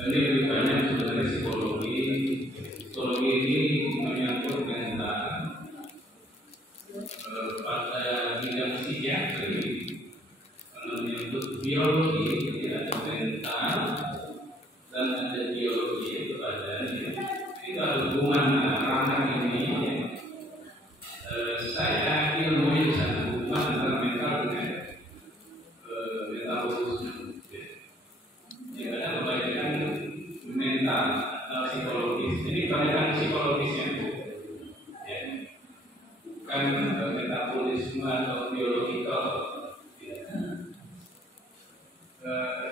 Ini lebih banyak sebenarnya psikologi. Psikologi ini menyangkut tentang pada bidang psikiatri, menyangkut biologi, ya, mental dan ada biologi kepada ini hubungan ranah ini. Saya ilmunya di sana hubungan antara mental dengan metabolisme. Yang ada kebanyakan mental atau psikologis. Ini kebanyakan psikologisnya, ya. Bukan metabolisme atau biologikal.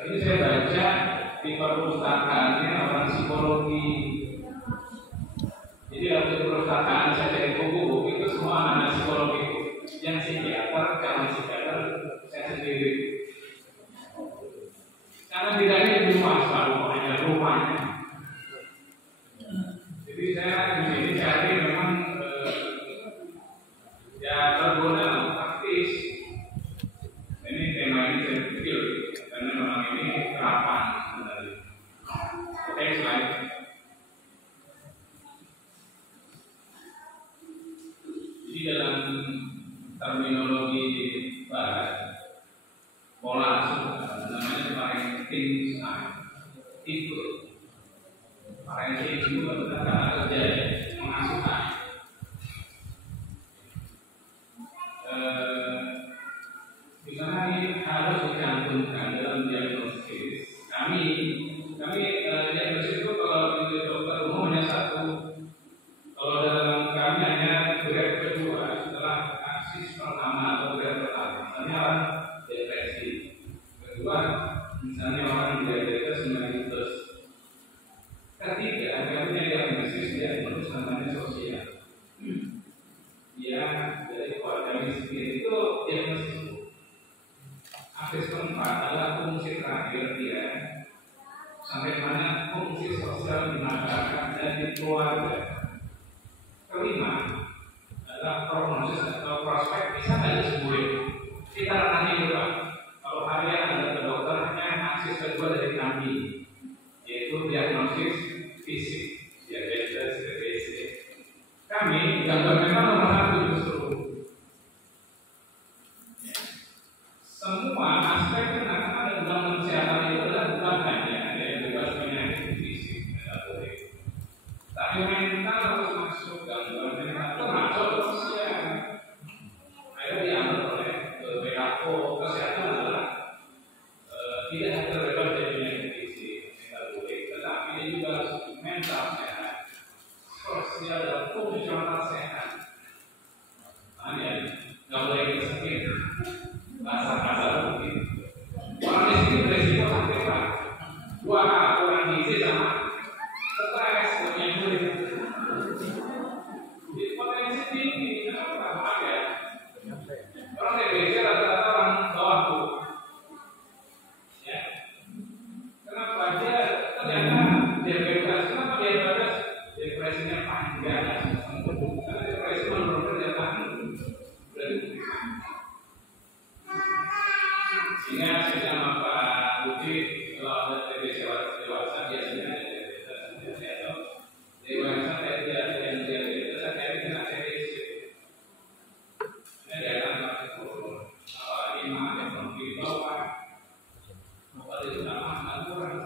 Ini saya baca di perpustakaannya orang psikologi. Jadi waktu perpustakaan saya cari buku-buku itu semua anak psikologi. Yang psikiater, karena psikiater saya sendiri. Karena bedanya di rumah selalu hanya rumahnya. Jadi saya di sini cari memang ya berguna praktis. Ini tema ini saya pikir karena memang ini terapan dari. Oke, slide. Jadi dalam terminologi barat, pola namanya parenting tipe. Parenting itu adalah kata kerja mengasuh. Di mana ini harus dicantumkan dalam diagnosis. Kami diagnosis itu kalau di dokter umum hanya satu. Kalau dalam kami hanya grade kedua setelah aksis pertama atau grade pertama. Misalnya orang depresi, kedua misalnya orang diabetes mellitus, ketiga kami diagnosis diagnosis namanya sosial. Ya dari keluarga miskin itu diagnosis. Akses keempat adalah fungsi terakhir dia sampai mana fungsi sosial di masyarakat dan di keluarga. Kelima adalah prognosis atau prospek bisa nggak disembuhin. Kita nanti juga kalau harian ada ke dokter hanya akses kedua dari kami yaitu diagnosis fisik diabetes, TBC. Kami gangguan mental nomor satu justru. Semua aspek kenapa ada dalam kesehatan itu adalah bukan hanya yang bebas penyakit fisik, tapi mental harus masuk gangguan mental termasuk sosial. Akhirnya diambil oleh WHO kesehatan adalah tidak hanya terbebas dari penyakit fisik, metabolik, tetapi dia juga harus mental sehat, sosial dan fungsional sehat. Hanya nggak boleh miskin. Bahasa begitu. Orang miskin beresiko sakit pak. Dua orang gizi sama stres penyakit. Di potensi tinggi, kenapa ya? Orang TBC rata-rata orang bawah tuh. Ya. Kenapa dia ternyata diabetes? Kenapa diabetes? Depresinya panjang. Karena depresi menurunkan daya tahan. Sehingga saya sama Pak Budi kalau ada TBC dewasa biasanya ada diabetes atau dewasa yang diabetes saya kena TBC. Ini adalah apalagi ada konflik bawah, apa itu makanan kurang.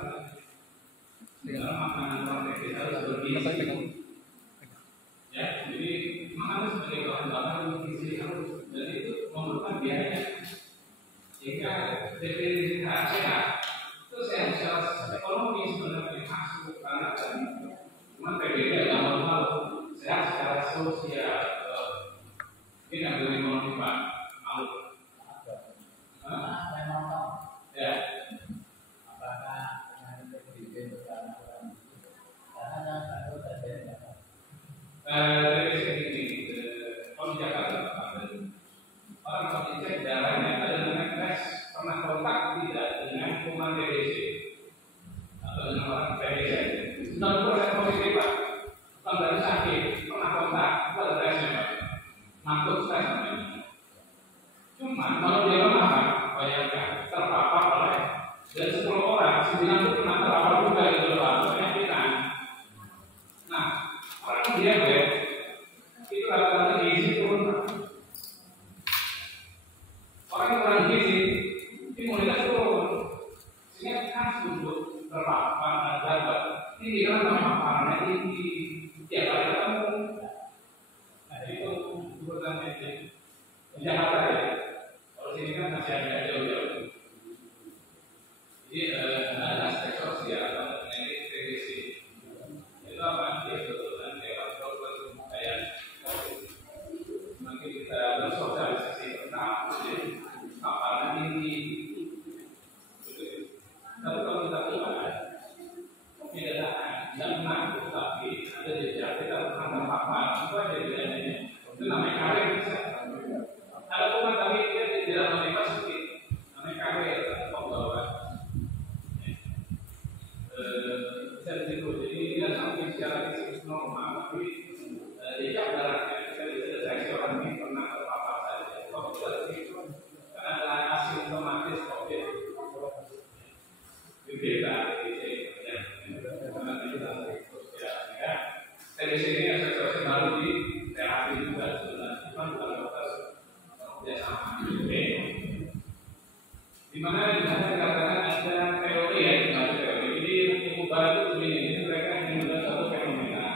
Dengan makanan kurang kita harus bergizi. Ya, jadi makanan sebagai bahan bakar bergizi harus dan itu memerlukan biaya. Jika definisi sehat itu sehat secara ekonomi sebenarnya masuk karena cuma PBB nggak mau sehat secara sosial. Ini nggak boleh ekonomi pak mau. Ya. Apakah dengan PBB bersama karena satu saja dari segi kalau Jakarta orang kalau dicek darahnya ada dengan tes pernah kontak tidak dengan kuman TBC atau dengan orang TBC. Sudah boleh positif pak, bukan dari sakit pernah kontak itu ada tesnya pak, makhluk tes namanya. Cuma kalau dia bayangkan terpapar oleh dari 10 orang 9 itu pernah terpapar juga gitu. panas untuk berlapan tinggi kan papannya tinggi tiap kali ketemu. Nah itu urusan ini di Jakarta ya. Kalau sini kan masih agak jauh-jauh. Jadi ada aspek sosial mengenai tradisi. Itu apa? Dia kebetulan kalau kayak semakin kita bersosialisasi tentang paparan tinggi. Tapi kalau kita keluar, tidak menanggung, tapi ada jejak kita tentang paparan itu aja bedanya. Itu namanya karir bisa. Ada teman tapi dia tidak memasuki namanya karir atau pembawa. Bisa disitu. Jadi tidak sampai secara fisik normal, tapi jejak darahnya kita bisa deteksi orang ini pernah terpapar saja. Kalau tidak begitu, kan ada asimptomatis COVID. Beda, karena kita sosial ya. Dari sini asosiasi baru di terapi juga sebenarnya, cuma bukan dokter kerjasama. Di mana dikatakan ada teori ya, ada teori. Jadi ilmu baru begini, mereka ingin melihat satu fenomena.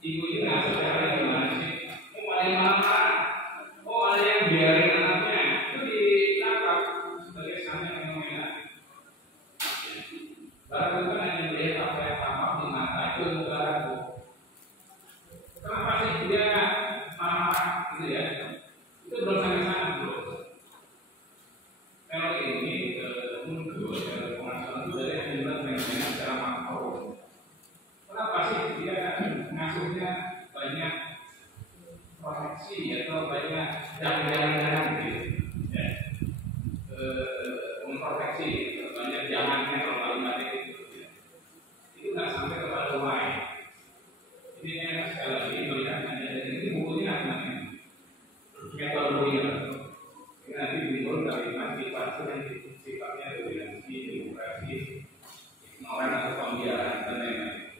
Ibu ini secara gimana sih? Ada yang marah, ada yang biarin anaknya. Jadi ditangkap sebagai sana fenomena. Barang itu hanya melihat apa yang tampak di mata itu negaraku. Kenapa sih dia marah gitu ya? Itu belum sampai sana belum. Kalau ini muncul dari pengasuhan itu dari akibat fenomena secara makro. Kenapa sih dia ngasuhnya banyak proteksi atau banyak jangan-jangan gitu? Ya. Memproteksi banyak jangannya kalau kalimatnya itu nggak sampai kepada why. Ini sekali lagi melihatnya dari ini bukunya namanya metodologi. Ini nanti timbul kalimat sifat yang sifatnya dominansi, demokrasi, ignoran atau pembiaran dan lain-lain.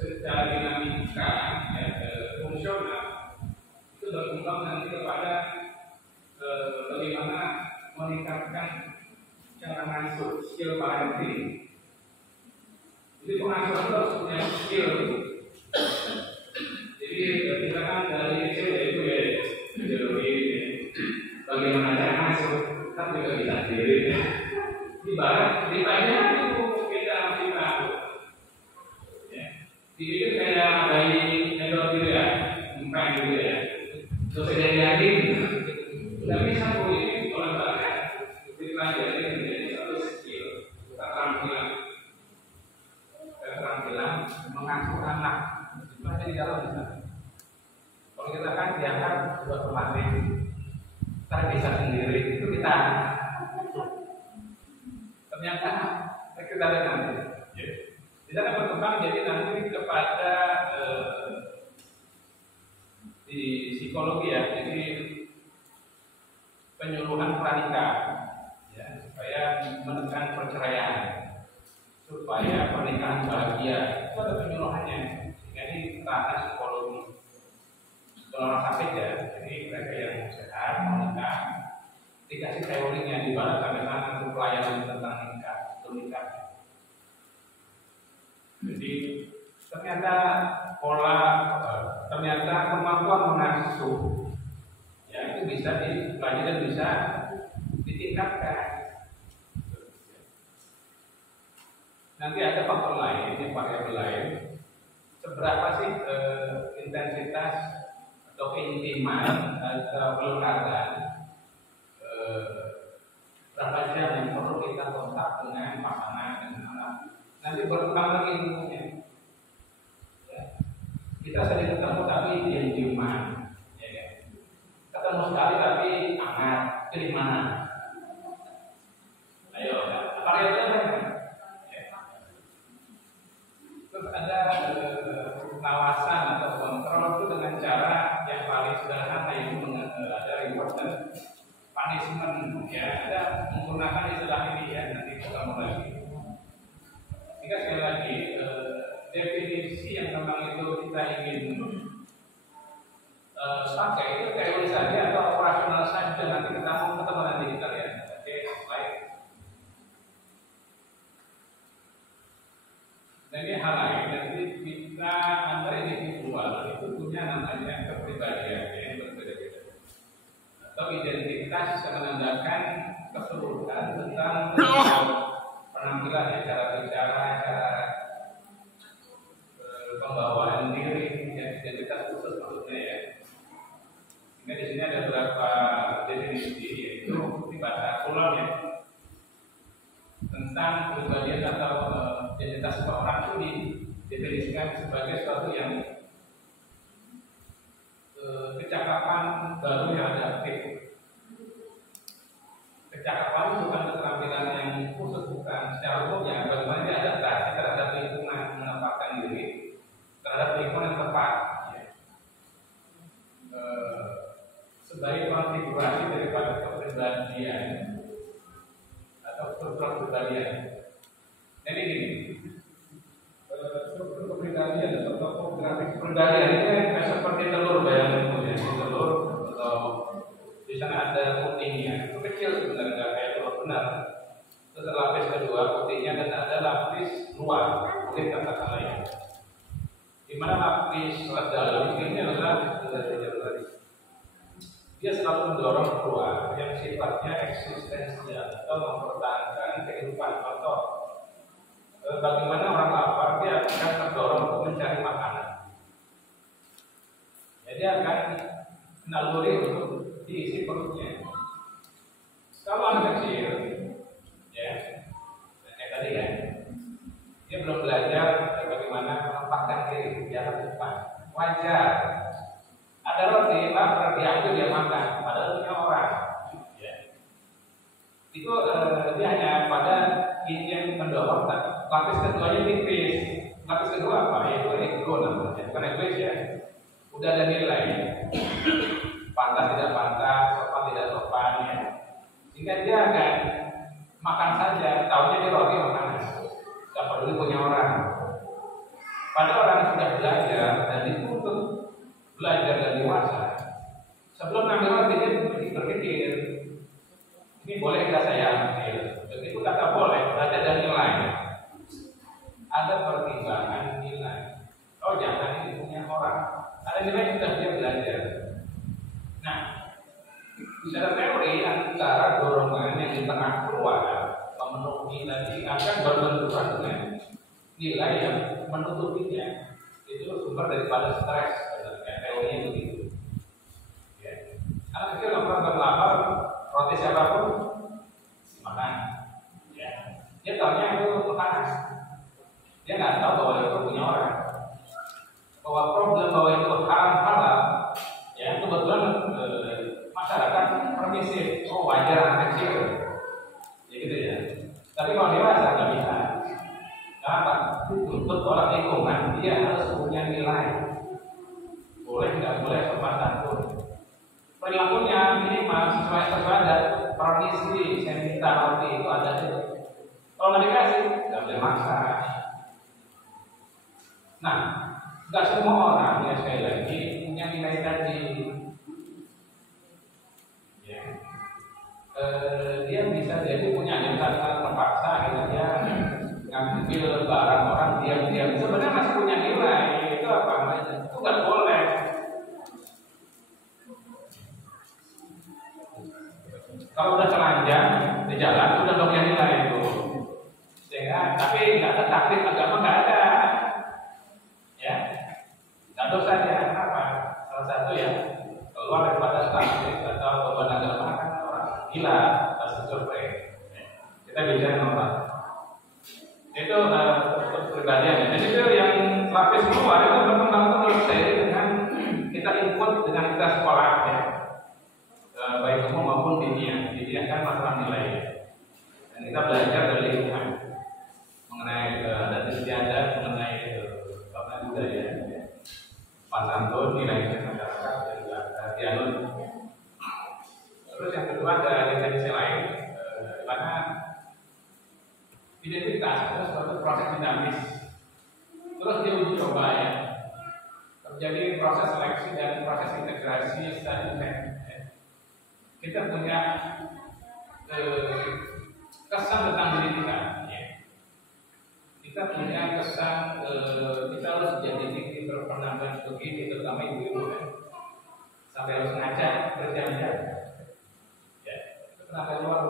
Secara dinamika fungsional itu berkembang nanti kepada bagaimana meningkatkan cara ngasuh skill parenting. Jadi pengasuhan itu harus punya skill. Jadi kita kan dari kecil itu ya ideologi bagaimana cara ngasuh kan juga bisa sendiri. Di barat di banyak itu kita masih tahu. Di itu kayak bayi nedor gitu ya, empeng gitu ya. Terus ada yakin, tidak bisa boleh kalau barat dipelajari menjadi satu skill keterampilan mengasuh anak itu ada di dalam sana. Kalau kita kan diangkat buat pelatih, kita bisa sendiri itu kita ternyata kita lihat nanti. Di sana berkembang jadi nanti kepada di psikologi ya, jadi penyuluhan pranikah ya, supaya menekan perceraian, supaya pernikahan bahagia. Itu ada penyuluhannya. Jadi ranah psikologi. Kalau orang sakit ya, jadi mereka yang sehat menikah dikasih teorinya di barat sampai mana untuk pelayanan tentang nikah. Jadi ternyata ternyata kemampuan mengasuh ya itu bisa dipelajari dan bisa ditingkatkan. Nanti ada faktor lain, ini variabel lain. Seberapa sih intensitas atau keintiman atau pelekatan, berapa jam yang perlu kita kontak dengan pasangan dan anak. Nanti berkembang lagi ilmunya. Ya. Kita sering ketemu tapi diam-diaman, ya kan? Ketemu sekali tapi hangat, pilih mana? Ayo, variabelnya. Terus ada pengawasan atau kontrol itu dengan cara yang paling sederhana yaitu ada reward dan punishment ya, ada menggunakan istilah ini ya, nanti kita mulai lagi. Jika sekali lagi definisi yang memang itu kita ingin pakai itu teori saja atau operasional saja, nanti kita mau ketemu nanti kita lihat. Oke, slide. Dan ini hal lain, jadi kita antara individual itu punya namanya kepribadian yang berbeda-beda. Atau identitas yang menandakan keseluruhan tentang penampilan, ya, cara bicara, cara pembawaan diri, ya, identitas khusus maksudnya ya. Sehingga di sini ada beberapa definisi, yaitu di bahasa Kulon ya, tentang kepribadian atau identitas seseorang itu didefinisikan sebagai sesuatu yang kecakapan baru yang adaptif. Kecakapan itu bukan keterampilan yang khusus, bukan. Secara umumnya bagaimana dia adaptasi terhadap lingkungan, menempatkan diri terhadap lingkungan yang tepat, ya. Sebagai konfigurasi daripada kepribadian atau struktur kepribadian. Jadi gini, struktur kepribadian atau topografik kepribadian ini seperti telur, bayangkan ya, telur atau di sana ada putihnya, itu kecil sebenarnya, nggak kayak telur benar. Terus lapis kedua putihnya dan ada lapis luar, kulit katakan lain. Di mana lapis dalam ini adalah dia selalu mendorong keluar yang sifatnya eksistensial atau mempertahankan kehidupan. Contoh, bagaimana orang lapar, dia akan terdorong untuk mencari makanan. Jadi akan naluri untuk diisi perutnya. Kalau anak kecil, ya, kayak tadi kan, dia belum belajar bagaimana menempatkan diri di atas depan. Wajar. Ada roti, lapar, diambil dia makan, padahal punya orang. Ya. Itu dia hanya pada yang mendorong. Lapis keduanya tipis. Lapis kedua apa? Yaitu ego namanya, bukan egois ya. Udah ada nilai. Pantas tidak pantas, sopan tidak sopan ya. Sehingga dia akan makan saja, tahunya dia roti makanan. Gak peduli punya orang. Pada orang yang sudah belajar dan dituntut belajar dan dewasa, sebelum ngambil roti dia berpikir, ini boleh nggak saya ambil? Begitu kata boleh, berarti ada nilai. Ada pertimbangan nilai. Oh jangan ini punya orang. Ada nilai sudah dia belajar. Nah, secara teori antara dorongan yang di tengah keluar memenuhi tadi akan berbenturan dengan nilai yang menutupinya. Itu sumber daripada stres. Teorinya begitu. Ya. Anak kecil nggak pernah berlapar, roti siapapun makan. Ya. Dia tahunya itu makanan. Dia nggak tahu bahwa itu punya orang. Bahwa problem bahwa itu haram halal, ya kebetulan masyarakat permisif. Oh wajar anak kecil, ya gitu ya. Tapi kalau dewasa nggak bisa. Kenapa? Untuk orang lingkungan dia harus punya nilai. Boleh nggak boleh sopan santun. Perilakunya minimal sesuai standar. Permisi, saya minta roti itu ada itu. Kalau nggak dikasih, nggak boleh maksa. Nah, nggak semua orang ya sekali lagi punya nilai tadi. Ya. Dia bisa jadi punya nilai terpaksa, akhirnya ngambil barang orang diam-diam. Sebenarnya masih punya nilai. Itu apa namanya? Itu nggak boleh. Kalau udah telanjang di jalan, udah bagian nilai itu. Sehingga, tapi nggak ada taklid agama, nggak ada. Ya, nggak dosa dia. Kenapa? Salah satu ya keluar daripada taklid atau beban agama kan orang gila, bahasa survei. Kita bicara orang. Itu kepribadian. Jadi itu yang lapis keluar itu berkembang terus dengan kita input dengan kita sekolah ya. Baik umum maupun dunia kan masalah nilai dan kita belajar dari lingkungan mengenai adat istiadat, mengenai budaya, pantun, nilai masyarakat dan juga dialog. Terus yang kedua ada definisi lain, di mana identitas itu suatu proses dinamis. Terus diuji coba ya, terjadi proses seleksi dan proses integrasi selanjutnya. Kita punya kesan tentang diri kita. Ya. Kita punya kesan begini, terutama ibu-ibu kan, sampai harus ngajak berjam-jam. Ya, itu kenapa luar?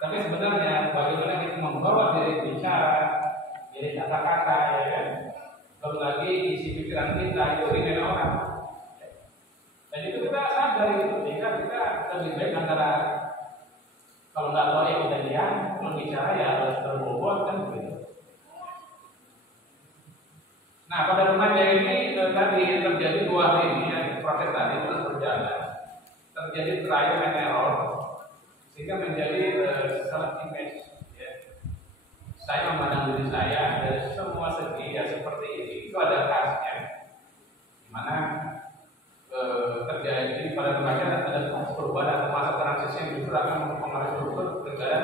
Tapi sebenarnya bagaimana kita membawa diri bicara, jadi kata-kata, ya kan? Belum lagi isi pikiran kita itu dengan orang. Dan itu kita sadar itu, sehingga kita lebih baik antara kalau nggak tahu ya kita diam, kalau bicara ya harus berbobot kan begitu. Nah pada remaja ini tadi terjadi dua hal ini ya, proses tadi terus berjalan, terjadi trial and error, sehingga menjadi salah image. Ya. Saya memandang diri saya dari semua segi ya seperti ini, itu ada khasnya, dimana terjadi pada remaja ada perubahan atau masa transisi yang justru akan mempengaruhi struktur negara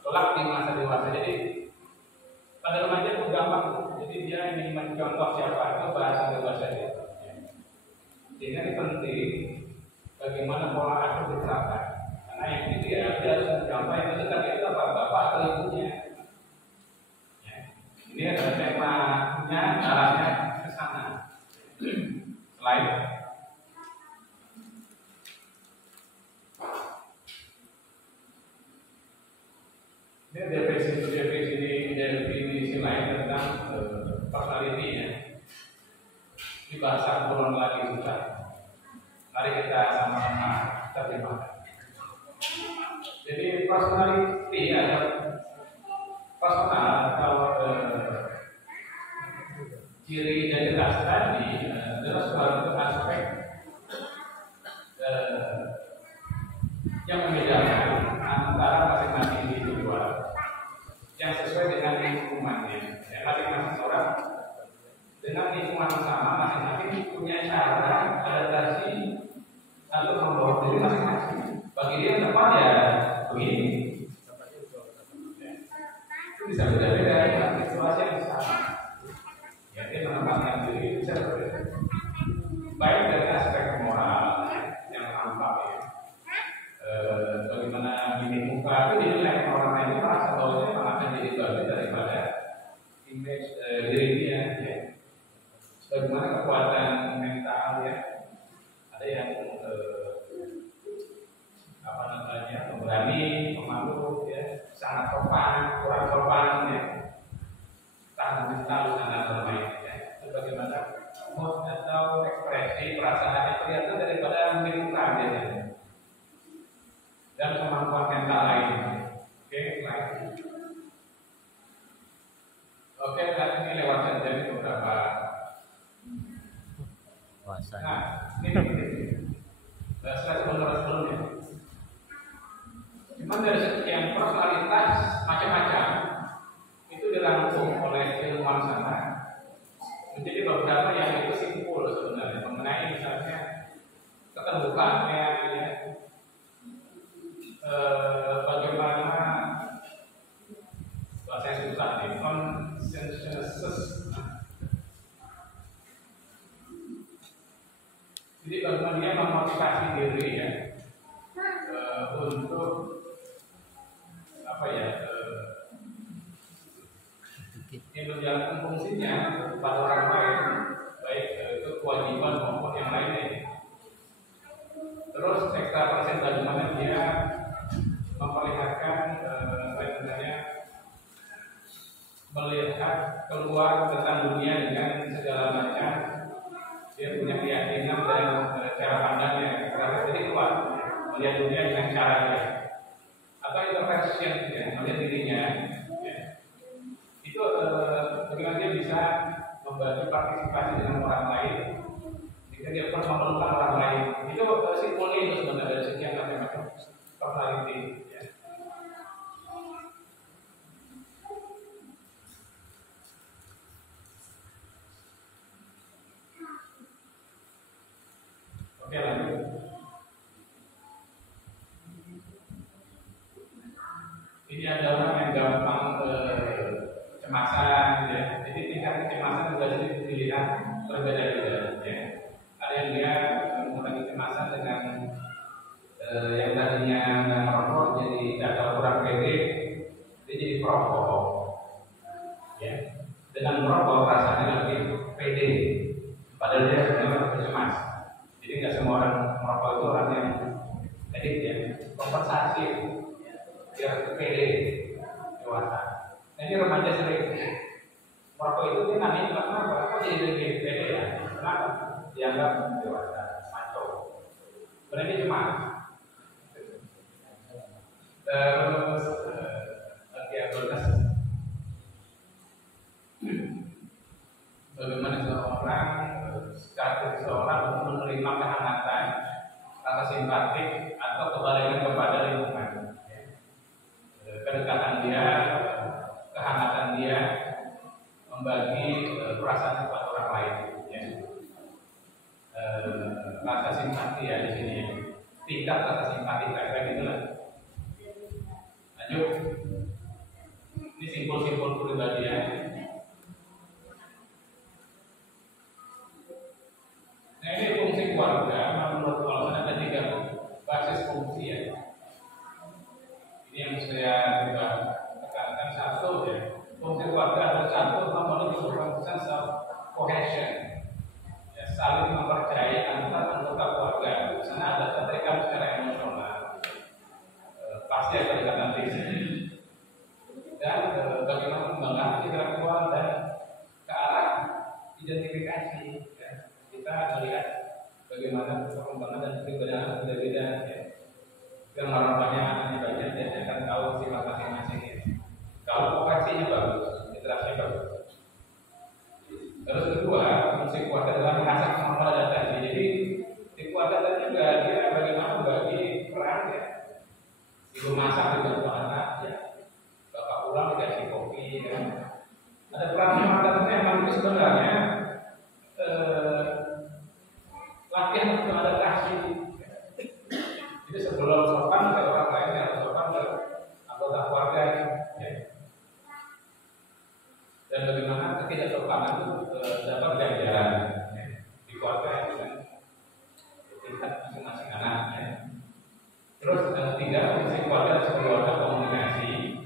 kelak di masa dewasa. Jadi pada remaja itu gampang, jadi dia ingin mencontoh siapa itu bahasa dewasa dia. Sehingga ini penting bagaimana pola asuh diterapkan. Karena yang ini dia harus mencontoh yang dekat itu apa bapak atau ibunya. Ya. Ini adalah temanya, arahnya ke sana. Selain ini definisi lain tentang personality ya. Ini bahasa kurang lagi susah. Mari kita sama-sama terjemahkan. Jadi personality adalah personal atau ciri identitas tadi adalah suatu aspek yang membedakan antara masing-masing individual yang sesuai dengan lingkungannya. Ya, masing-masing orang dengan lingkungan sama, masing-masing punya cara adaptasi untuk membawa diri masing-masing. Bagi dia yang tepat ya begini. Ya. Itu bisa beda-beda dalam situasi yang sama. Ya, dia menempatkan diri bisa berbeda. Baik dari aspek moral yang nampak ya. Bagaimana ini muka itu dinilai orang lain itu merasa bahwa dia akan jadi bagian daripada image diri dia. Ya. Bagaimana kekuatan mental ya, ada yang pemberani, pemalu, ya, sangat sopan, kurang sopan, ya, tahan mental, sangat bermain. Ya. Itu bagaimana mood atau ekspresi perasaan yang kelihatan daripada muka biasanya. Dan kemampuan mental lainnya. Oke, lain. Oke, ini lewat saja beberapa. Nah, ini slide sebelumnya. Cuman dari sekian personalitas macam-macam itu dirangkum oleh ilmuwan sana menjadi beberapa yang itu simpul sebenarnya mengenai misalnya keterbukaannya, ya, bagaimana bahasa yang susah nih, conscientiousness. Jadi bagaimana dia memotivasi diri ya untuk apa ya yang menjalankan fungsinya pada orang lain, baik itu kewajiban maupun yang lainnya. Terus ekstrapersen bagaimana dia memperlihatkan melihat keluar tentang dunia dengan segala macam, dia punya keyakinan dan cara pandangnya, jadi keluar melihat dunia dengan cara dia, atau intervention ya, melihat dirinya ya. Itu bagaimana dia bisa membagi partisipasi dengan orang lain jika dia pernah memerlukan orang lain. Itu simpulnya itu sebenarnya dari sekian macam-macam personality ya. Oke, lanjut. Ini ada orang yang gampang kecemasan, ya. Jadi tingkat kecemasan juga jadi pilihan berbeda-beda, ya. Ada yang dia mengurangi kecemasan dengan yang tadinya nggak merokok jadi gagal kurang pede, dia jadi perokok, ya. Dengan merokok rasanya lebih pede, Padahal dia sebenarnya cemas. Jadi nggak semua orang merokok itu orang yang edik ya, kompensasi biar pede dewasa. Nah, ini remaja sering merokok itu dia nanya kenapa? Kok jadi lebih pede ya? Kenapa? Dianggap dewasa, maco. Sebenarnya cemas. Terus diagnosis bagaimana seseorang secara seseorang untuk menerima kehangatan, rasa simpatik atau kebalikan kepada lingkungan. Kedekatan dia, kehangatan dia, membagi perasaan kepada orang lain. Ya. Rasa simpati ya di sini. Tingkat rasa simpati kayak gitulah. Lanjut. Ini simpul-simpul kepribadian. Nah, ini fungsi keluarga. Menurut kalau ada 3 basis fungsi ya. Ini yang saya juga tekankan satu ya. Fungsi keluarga ada satu namanya sense of cohesion. Ya, saling mempercayai antar anggota keluarga. Di sana ada keterikatan secara emosional. Pasti ada ikatan fisik. Dan bagaimana mengembangkan intelektual dan ke arah identifikasi ya. Kita melihat bagaimana perkembangan dan perbedaan berbeda ya. Yang orang-orangnya anaknya banyak dan akan tahu sifat masing-masing ya. Kalau koreksinya bagus, literasinya bagus. Terus kedua, fungsi keluarga adalah mengasah kemampuan adaptasi. Jadi di keluarga juga dia bagaimana bagi peran ya. Ibu masak dibantu anak ya. Pulang dikasih kopi ya. Ada peran yang memang itu sebenarnya latihan untuk adaptasi ya. Jadi sebelum sopan ke orang lain harus sopan ke anggota keluarga ya. Dan bagaimana ketidaksopanan itu dapat ganjaran ya. Di keluarga itu kan tingkat masing-masing anak ya. Terus tiga, fungsi keluarga dan keluarga komunikasi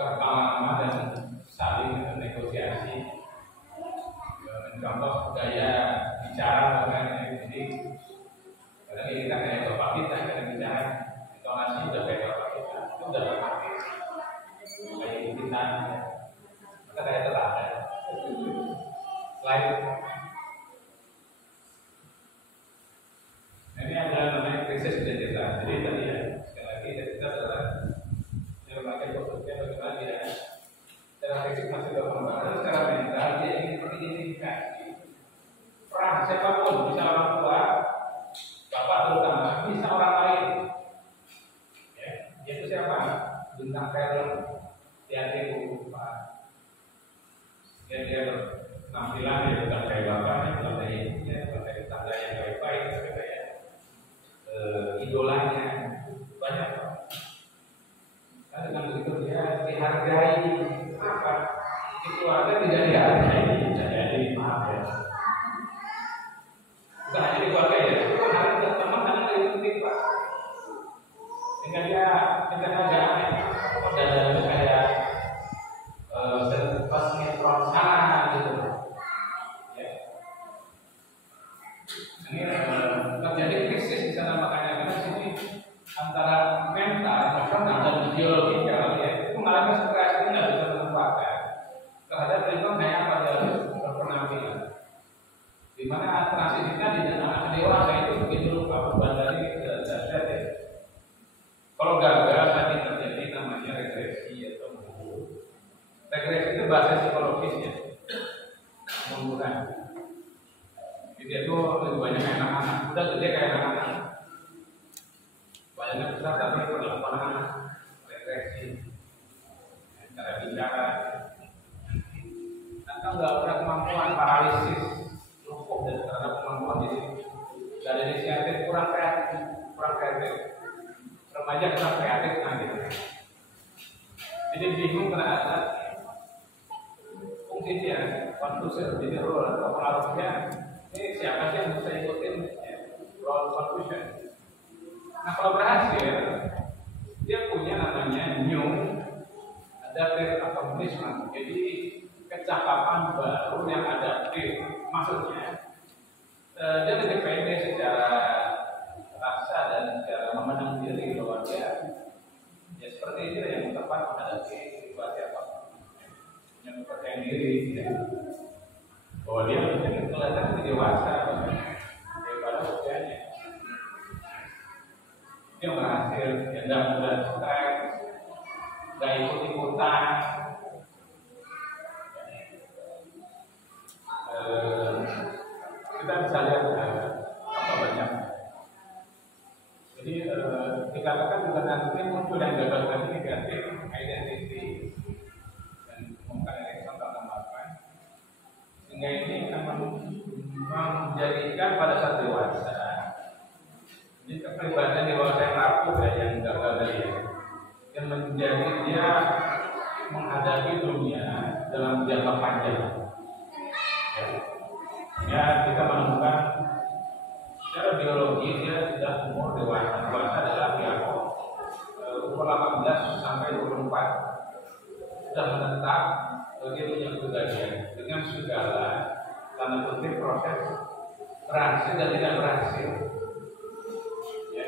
pengalaman dan saling negosiasi, mencontoh gaya bicara bahkan jadi kadang kita kayak bapak kita kadang bicara intonasi udah kayak bapak kita itu udah otomatis kayak kita kita kayak teladan. Selain ini ada namanya krisis identitas. Jadi tadi ya sekali lagi identitas adalah memakai konsepnya bagaimana dia secara fisik masih berkembang, secara mental dia ingin teridentifikasi peran siapapun, bisa orang tua, bapak terutama, bisa orang lain. Ya, itu siapa? Bintang film, teatriku, Pak. Dia penampilan dia bukan kayak bapaknya, bukan kayak ibunya, bukan kayak tangga yang baik-baik, tapi kayak idolanya banyak. Dengan begitu dia dihargai apa? Di keluarga tidak dihargai, jadi maaf ya. Bukan hanya di keluarga ya, harus teman hanya dari penting Pak. Sehingga dia agak aneh. Dan kayak pas sinetron sana gitu. Ya. Ini terjadi krisis di sana makanya karena sini antara mental, emosional dan biologikal ya itu mengalami stres, itu nggak bisa menempatkan terhadap lingkungan yang pada berpenampilan. Di mana transisinya di anak dewasa itu begitu lupa beban dari dasar ya. Kalau gagal tadi terjadi namanya regresi atau mundur. Regresi itu bahasa psikologisnya munduran. Jadi itu lebih banyak kayak anak-anak, udah gede kayak anak-anak. Banyak besar tapi perlakuan regresi, cara bicara, atau nggak ada kemampuan paralisis, lumpuh dan terhadap kemampuan diri, nggak ada inisiatif, kurang kreatif, remaja kurang kreatif nanti. Jadi bingung karena ada fungsinya, konfusi, jadi role atau pengaruhnya. Ini siapa sih yang bisa ikutin role confusion? Nah kalau berhasil, dia punya namanya new adaptive accomplishment. Jadi kecakapan baru yang adaptif Maksudnya dia lebih pede secara rasa dan secara memandang diri bahwa dia ya seperti itu yang tepat menghadapi situasi apa, yang kepercayaan diri, ya. Bahwa dia mungkin kelihatan lebih dewasa daripada usianya. Dia berhasil, ya nggak mudah stres, nggak ikut-ikutan. Kita bisa lihat apa banyak. Jadi dikatakan juga nanti muncul yang gagal tadi negatif identity dan mengumumkan Erikson tambahkan, sehingga ini akan menjadikan pada saat dewasa. Jadi kepribadian dewasa yang rapuh ya, yang gagal tadi ya, yang menjadi dia menghadapi dunia dalam jangka panjang. Ya, kita menemukan secara biologi dia sudah umur dewasa adalah umur 18 sampai 24 sudah menetap dia punya kepribadian dengan segala tanda kutip proses berhasil dan tidak berhasil. Ya.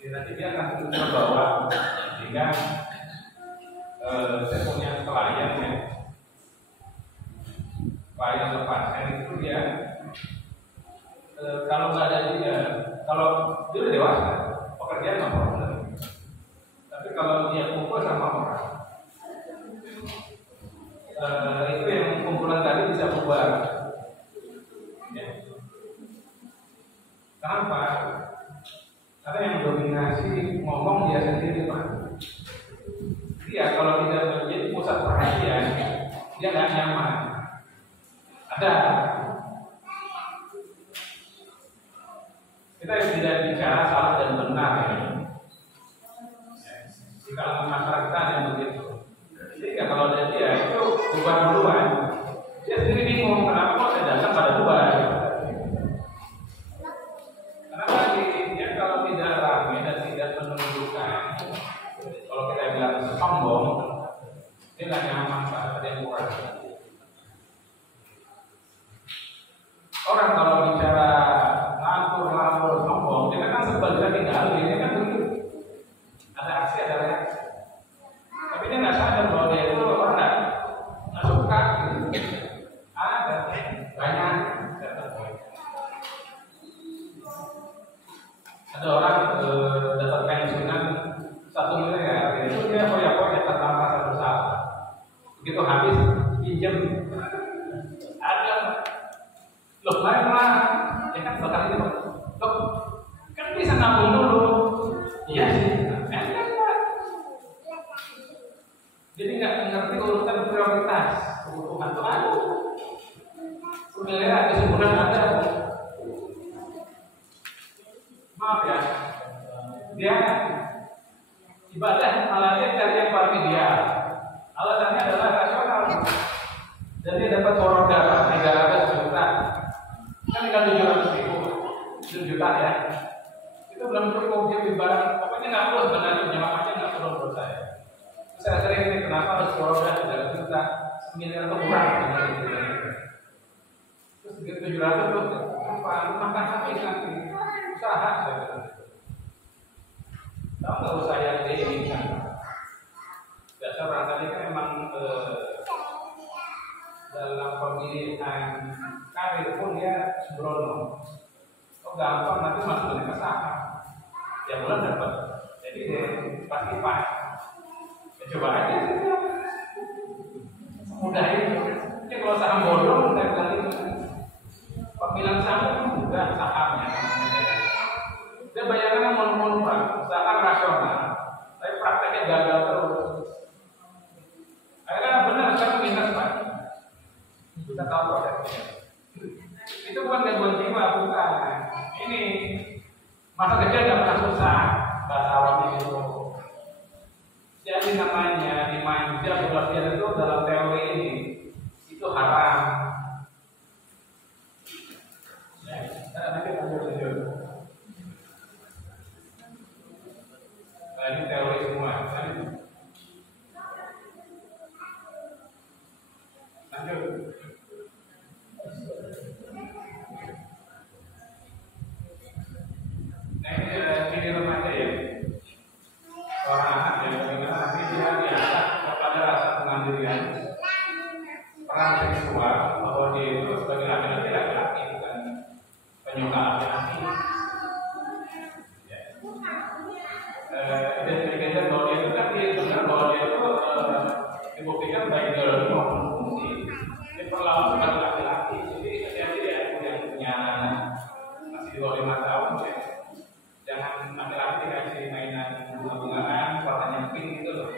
Jadi nanti dia akan terbawa sehingga saya punya klien ya. Klien lepaskan itu dia kalau nggak ada dia, kalau dia udah dewasa, pekerjaan nggak problem. Tapi kalau dia kumpul sama orang, itu yang kumpulan tadi bisa bubar. Ya. Kenapa? Karena yang dominasi ngomong dia sendiri, Pak. Dia kalau tidak menjadi pusat perhatian, dia nggak nyaman. Ada. Kita tidak bicara salah dan benar ya. Di kalangan masyarakat yang begitu. Jadi kalau ada dia itu bubar duluan. Dia sendiri bingung kenapa kok saya datang pada bubar. Karena tadi dia kalau tidak ramai dan tidak menunjukkan, kalau kita bilang sombong, dia nggak nyaman Pak, ada yang kurang. Orang kalau bicara ngatur sombong, dia kan sebaliknya tinggal, ini kan begitu. Ada aksi, ada reaksi. Tapi dia nggak sadar bahwa dia itu orang nggak suka. Gitu. Ada banyak. Ada orang dapat pensiunan 1 miliar, itu dia foya-foya tanpa rasa bersalah. Begitu habis pinjam. Ada loh, lah, ya kan bakal itu, loh, kan bisa nabung dulu, iya sih, jadi nggak mengerti urutan prioritas, kebutuhan tuh ada, miliar di sebulan ada, maaf ya, dia ibadah malah dia cari yang paling ideal, alasannya adalah rasional, dan dia dapat koroda 300 juta. Kan tinggal 700 juta ya, itu belum cukup. Dia bilang pokoknya nggak perlu sebenarnya penyelamatnya nggak perlu menurut saya. Saya sering ini kenapa harus koroda 300 juta, miliar atau kurang terus 700 tuh apa makan habis nanti usaha saya tahu nggak usaha yang diinginkan. Dasar orang tadi kan memang dalam pemilihan karir pun dia sembrono. Oh gampang nanti masuknya ke saham. Ya bulan dapat. Jadi dia pasti pas. Ya, coba aja. Mudah itu. Jadi kalau saham bodong saya bilang itu. Pemilihan saham itu mudah sahamnya. Dia bayarnya mon-mon Pak, usaha rasional. Tapi prakteknya gagal terus. Akhirnya benar sekarang minus Pak. Kita tahu prosesnya. Itu bukan gangguan jiwa, bukan. Ini masa kecil nggak pernah susah, bahasa awamnya itu. Jadi namanya dimanja berlebihan itu dalam teori ini itu haram. Ya, nanti lanjut. Nah, ini teori semua. Lanjut. peran seksual, bahwa dia itu sebagai laki-laki bukan penyuka laki-laki. Identifikasi bahwa dia itu kan dia benar bahwa dia itu dibuktikan baik ideologi maupun fungsi. Dia perlawan sebagai laki-laki. Jadi hati-hati ya yang punya anak masih di bawah 5 tahun ya. Jangan laki-laki dikasih mainan bunga-bungaan warnanya pink gitu loh.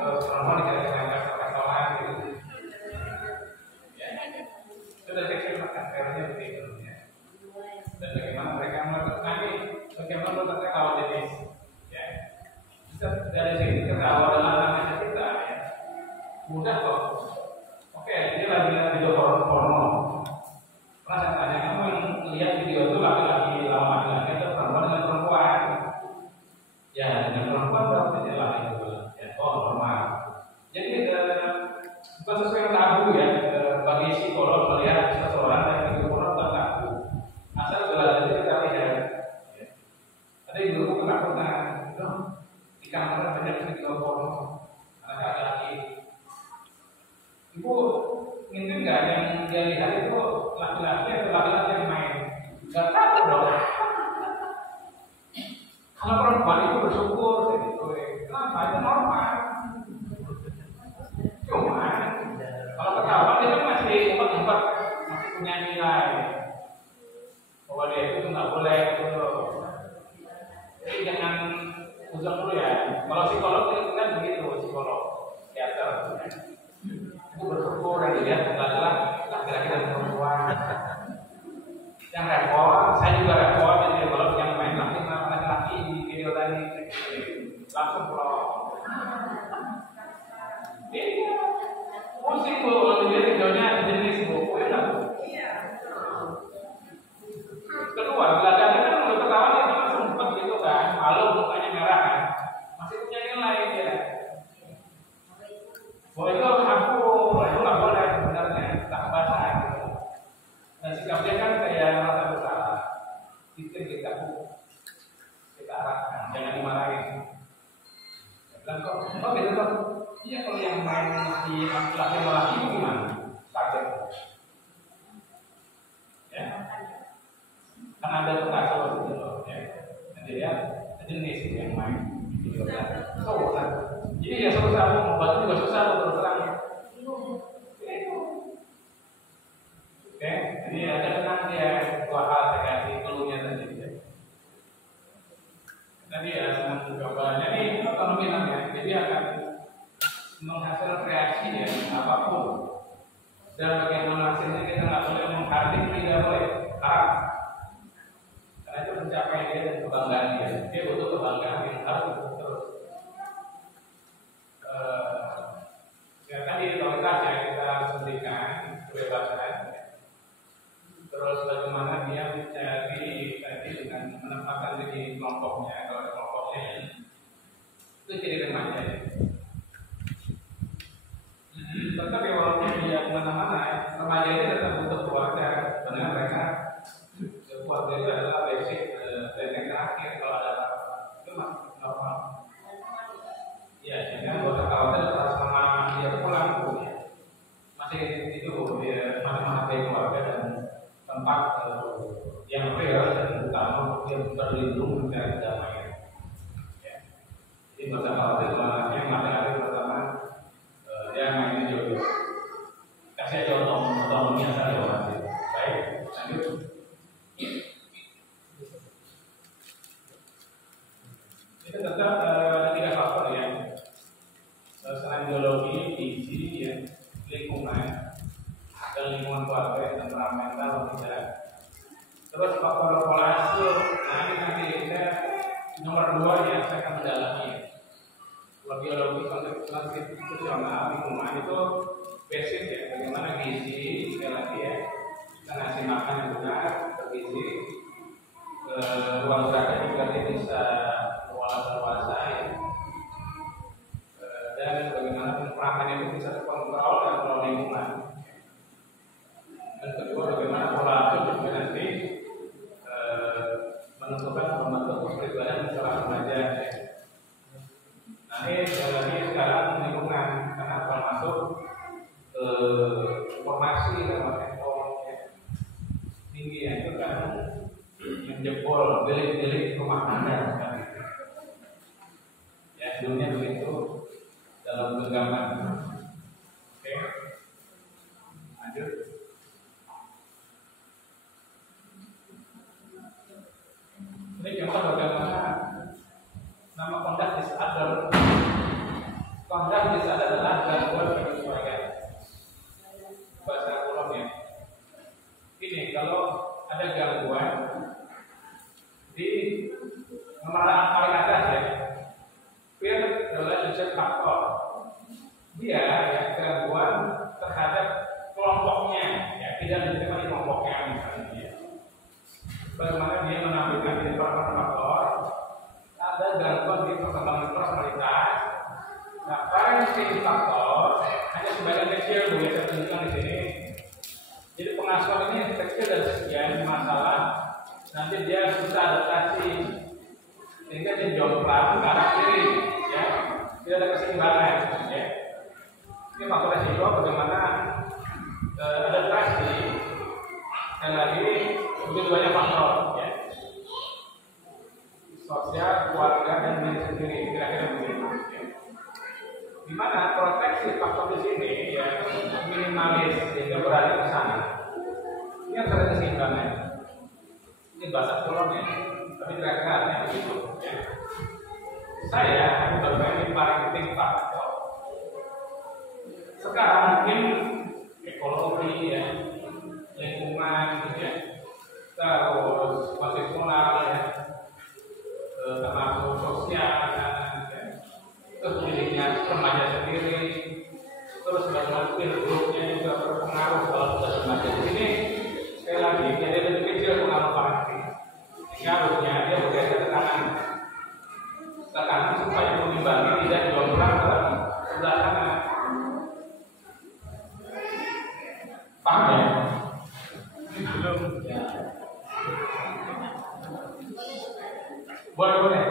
Terus perempuan dikasih mainan kastolan gitu. Ya. Itu udah seksi makan filmnya begitu ya. Dan bagaimana mereka meletakkan awal jenis ya. Bisa dari sini kita awal anak kita ya. Mudah kok. Oke, dia lagi lihat video porno. Pernah saya tanya, kamu yang lihat video itu laki-laki lawan laki-laki atau perempuan dengan perempuan? Ya, dengan perempuan berarti laki itu ya, normal. Jadi bukan sesuatu yang tabu ya bagi psikolog melihat seseorang yang video porno bukan tabu. Asal belajar kita lihat. Ya. Ada yang dulu ketakutan, di kamar banyak video porno anak laki-laki. Ibu mungkin nggak yang dia lihat itu laki-laki atau laki-laki yang main? Nggak tahu dong. Kalau perempuan itu bersyukur, gitu. Kenapa? Itu normal. Cuma kalau ketahuan itu masih empat masih punya nilai bahwa dia itu nggak boleh gitu. Jadi jangan usah dulu ya. Kalau psikolog itu kan begitu psikolog teater. Itu bersyukur dan dilihat adalah laki-laki dan perempuan. Yang repot, saya juga repot. Jadi kalau yang main laki-laki di video tadi langsung pulang. Iya, pusing bu kalau dia videonya jenis bu, enak. Kedua, belakangan kan udah ketahuan itu langsung cepat gitu kan, malu mukanya merah kan, masih punya nilai dia. Bahwa itu hapus, itu nggak boleh sebenarnya, tak basah gitu. Dan sikapnya kan kayak merasa bersalah, itu kita arahkan, jangan dimarahin. Dan kok gitu kok? Iya kalau yang main di laki-laki malah itu gimana? Sakit. Ya. Kan ada kasus gitu loh, ya. Jadi ya jenis yang main gitu kan. Jadi ya susah, membuat juga susah terus terang. Oke, jadi ada tenang dia dua hal saya kasih keluhnya tadi. Tadi ya senang coba. Jadi ekonomi namanya, jadi akan menghasilkan kreasi ya apapun. Dan bagaimana hasilnya kita nggak boleh menghardik, tidak boleh haram. Karena itu pencapaian dia dan kebanggaan dia. Dia butuh kebanggaan yang harus terus. Ya tadi kualitas ya kita harus berikan kebebasan. Terus bagaimana dia mencari tadi dengan menempatkan diri kelompoknya, kalau ada kelompoknya itu jadi remaja. Tetap ya walaupun dia kemana-mana, remaja ini tetap butuh keluarga. Sebenarnya mereka keluarga itu adalah basic yang terakhir kalau ada itu masih normal. Ya, jangan buat khawatir atas nama dia pulang masih itu dia masih menghargai keluarga dan tempat yang real dan utama untuk dia terlindung mencari damai. Ya. Jadi nggak usah khawatir kalau yang materi pertama dia mainnya jodoh. Kasih aja otonominya saja masih. Baik, lanjut. Itu tetap ada 3 faktor ya. Selain biologi, gizi, ya, lingkungan, dan lingkungan keluarga, temperamental tidak. Terus faktor pola asuh. Nah ini nanti saya nomor 2 yang saya akan mendalami. Kalau biologi konstitusional lingkungan itu basic ya. Bagaimana gizi, sekali lagi ya, kita ngasih makan yang benar, bergizi, ruang geraknya juga dia bisa luasa ya. Dan bagaimana penerangan itu bisa terkontrol dan kontrol lingkungan. Dan kedua bagaimana pola asuh juga nanti menentukan membentuk kepribadian seorang remaja. Nah ini sekali lagi sekarang lingkungan karena dalam genggaman. Oke, lanjut. Ini contoh bagaimana nama conduct disorder. Conduct disorder adalah gangguan penyesuaian. Bahasa kolomnya. Ini kalau ada gangguan di nomor paling atas ya, peer relationship factor. Dia ya gangguan terhadap kelompoknya, ya tidak diterima di kelompoknya misalnya. Ya. Bagaimana dia menampilkan di faktor, ada gangguan di perkembangan personalitas. Nah, parenting faktor hanya sebagian kecil yang saya tunjukkan di sini. Jadi pengasuhan ini kecil dan sekian masalah, nanti dia susah adaptasi sehingga dia jomplang ke arah kiri, ya tidak ada keseimbangan, ya. Ini faktor resiko bagaimana adaptasi. Sekali lagi begitu banyak faktor, ya. Sosial, keluarga dan diri sendiri, kira-kira begitu. Ya. Di mana proteksi faktor di sini ya minimalis sehingga berada ke sana. Ini harus ada keseimbangan. Ini bahasa kolomnya, tapi kira-kira begitu. Ya. Saya akan berbagi parenting faktor. Sekarang mungkin ekologi, ya, lingkungan, ya, terus kontekstual, ya, termasuk sosial, ya, terus dirinya remaja sendiri, terus bagaimana peer grupnya juga berpengaruh kalau sudah remaja. Ini sekali lagi jadi lebih kecil pengaruh parenting. Sehingga harusnya dia bergeser tekanan supaya mengimbangi tidak jomplang ke sebelah kanan. Paham ya? Belum. Boleh.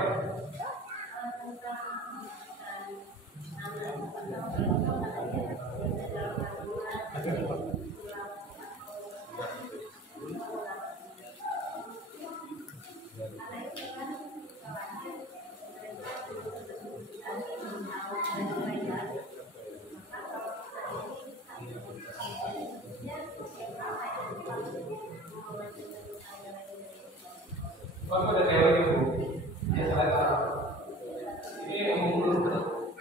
Kalau ada teori itu, dia salah. Ini umum dulu.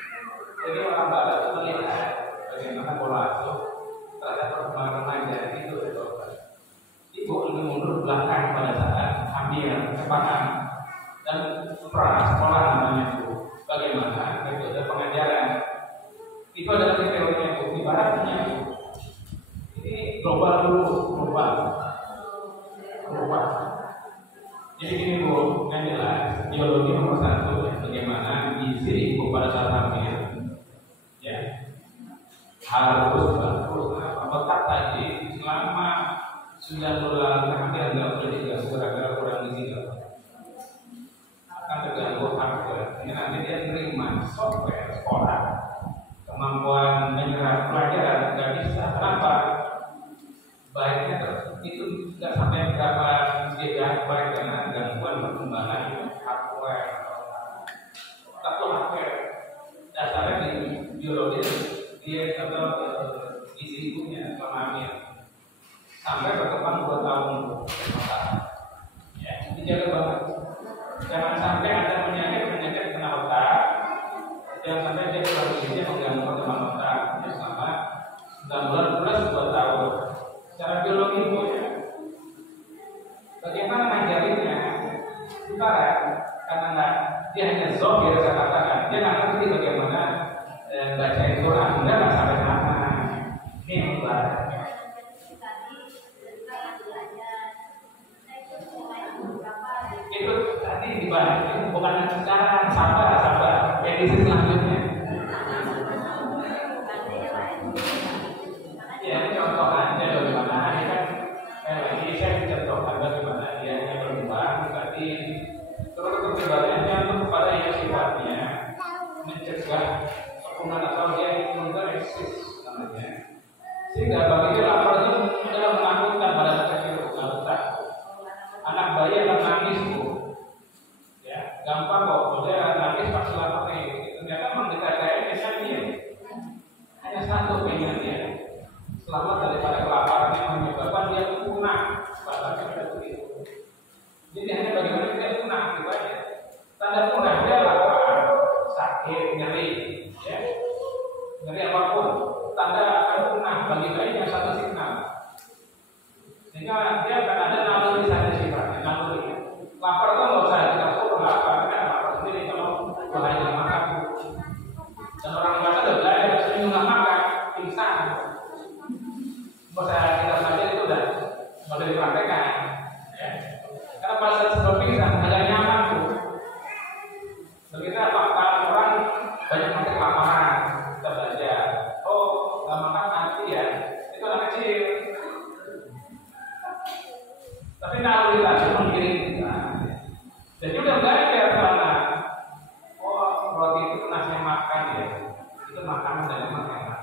Jadi orang barat itu melihat bagaimana pola asuh terhadap perkembangan remaja itu dokter. Ibu lebih mundur belakang pada saat hamil, kecepatan dan sekolah namanya itu. Bagaimana metode pengajaran itu adalah teorinya itu. Ibaratnya ini global dulu, global. Jadi gini Bu, yang jelas biologi nomor satu ya, bagaimana gizi ibu pada saat hamil, ya harus bagus. Apakah tadi selama 9 bulan hamil nggak boleh digas gara-gara kurang gizi akan terganggu hardware. Ini nanti dia terima software sekolah, kemampuan menyerap pelajaran nggak bisa. Kenapa? Baiknya itu tidak sampai berapa giga baik karena gangguan perkembangan hardware atau hardware dasarnya di biologi dia atau gizi ibunya selama hamil sampai berkembang 2 tahun ya dijaga banget. Jangan sampai ada penyakit kena otak, jangan sampai dia kurang gizi mengganggu perkembangan otak selama 9 bulan plus 2 tahun. Secara biologi Bu ya. Bagaimana ngajarinnya? Sekarang karena dia hanya zohir saya katakan, dia nggak ngerti bagaimana baca Quran, dia nggak sampai sana. Ini yang benar. Itu tadi dibahas, bukan sekarang. Sabar. Edisi selanjutnya. Ya ini contoh aja bagaimana ini kan lagi saya contohkan bagaimana dia berkembang tadi terus perkembangannya itu kepada yang sifatnya mencegah kepungan atau dia mengereksis namanya sehingga bagi dia lapar itu adalah menakutkan pada saat kecil bukan besar. Anak bayi akan nangis Bu ya gampang kok dia nangis pas lapar kayak gitu ternyata memang dikatakan misalnya dari apapun, tanda akan punah bagi bayi yang satu signal. Sehingga dia akan ada naluri saja sifatnya, naluri. Lapar itu nggak usah kita suruh lapar, kan lapar sendiri kalau bahaya makan. Dan orang dewasa udah belajar, sering nggak makan, pingsan. Nggak usah kita belajar itu udah boleh dipraktekkan. Ya. Karena pada saat sebelum pingsan agak nyaman tuh. Begitu fakta orang banyak mati kelaparan, kita belajar. Oh, nggak makan mati ya, itu anak kecil. Tapi naluri tadi menggiring kita. Jadi udah belajar karena roti itu nasi makan ya, itu makanan dari makanan.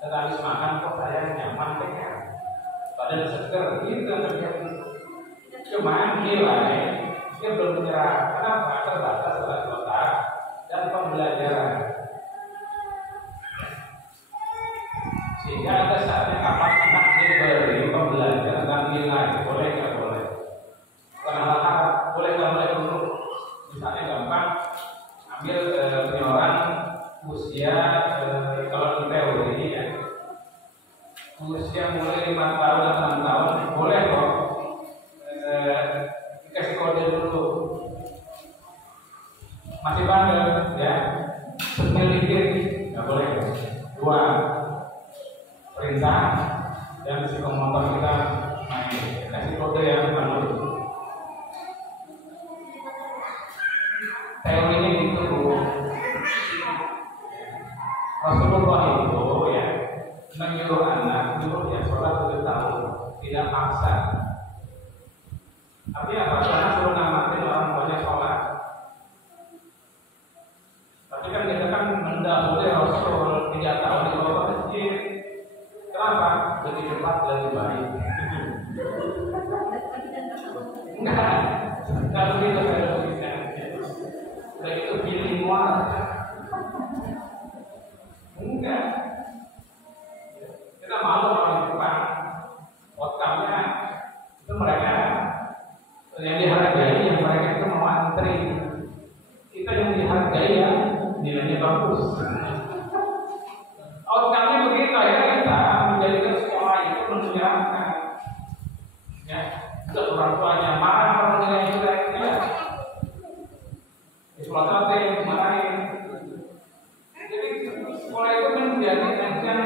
Dan habis makan kok saya nyaman ya, badan seger, gitu terjadi. Cuma gila ya, dia belum menyerah karena terbatas oleh otak dan pembelajaran. Sehingga ada saatnya kapan anak diberi pembelajaran dan nilai, boleh nggak boleh. Karena boleh nggak boleh dulu. Misalnya gampang, ambil orang usia kalau di teori ini ya, usia mulai 5 tahun atau 6 tahun boleh kok dikasih kode dulu. Masih bandel ya, semil dikit nggak boleh. 2, perintah dan psikomotor kita main, kasih kode yang manual. Teorinya itu Rasulullah itu ya menyuruh anak menyuruh dia sholat 7 tahun, tidak paksa. Artinya apa? Karena suruh ngamatin orang tuanya sholat. Tapi kan kita kan mendahului Rasul 3 tahun di bawah masjid. Kenapa? Lebih cepat, lebih baik. Enggak, kalau kita udah itu bilingual. Enggak. Kita malu orang Jepang. Outcome-nya itu mereka yang dihargai, yang mereka itu mau antri. Kita yang dihargai ya nilainya bagus. Outcome-nya begitu ya, kita menjadikan sekolah itu menyenangkan. Ya, orang tuanya marah kalau nilai jelek ya. Sekolah yang marahin. Jadi sekolah itu menjadi ajang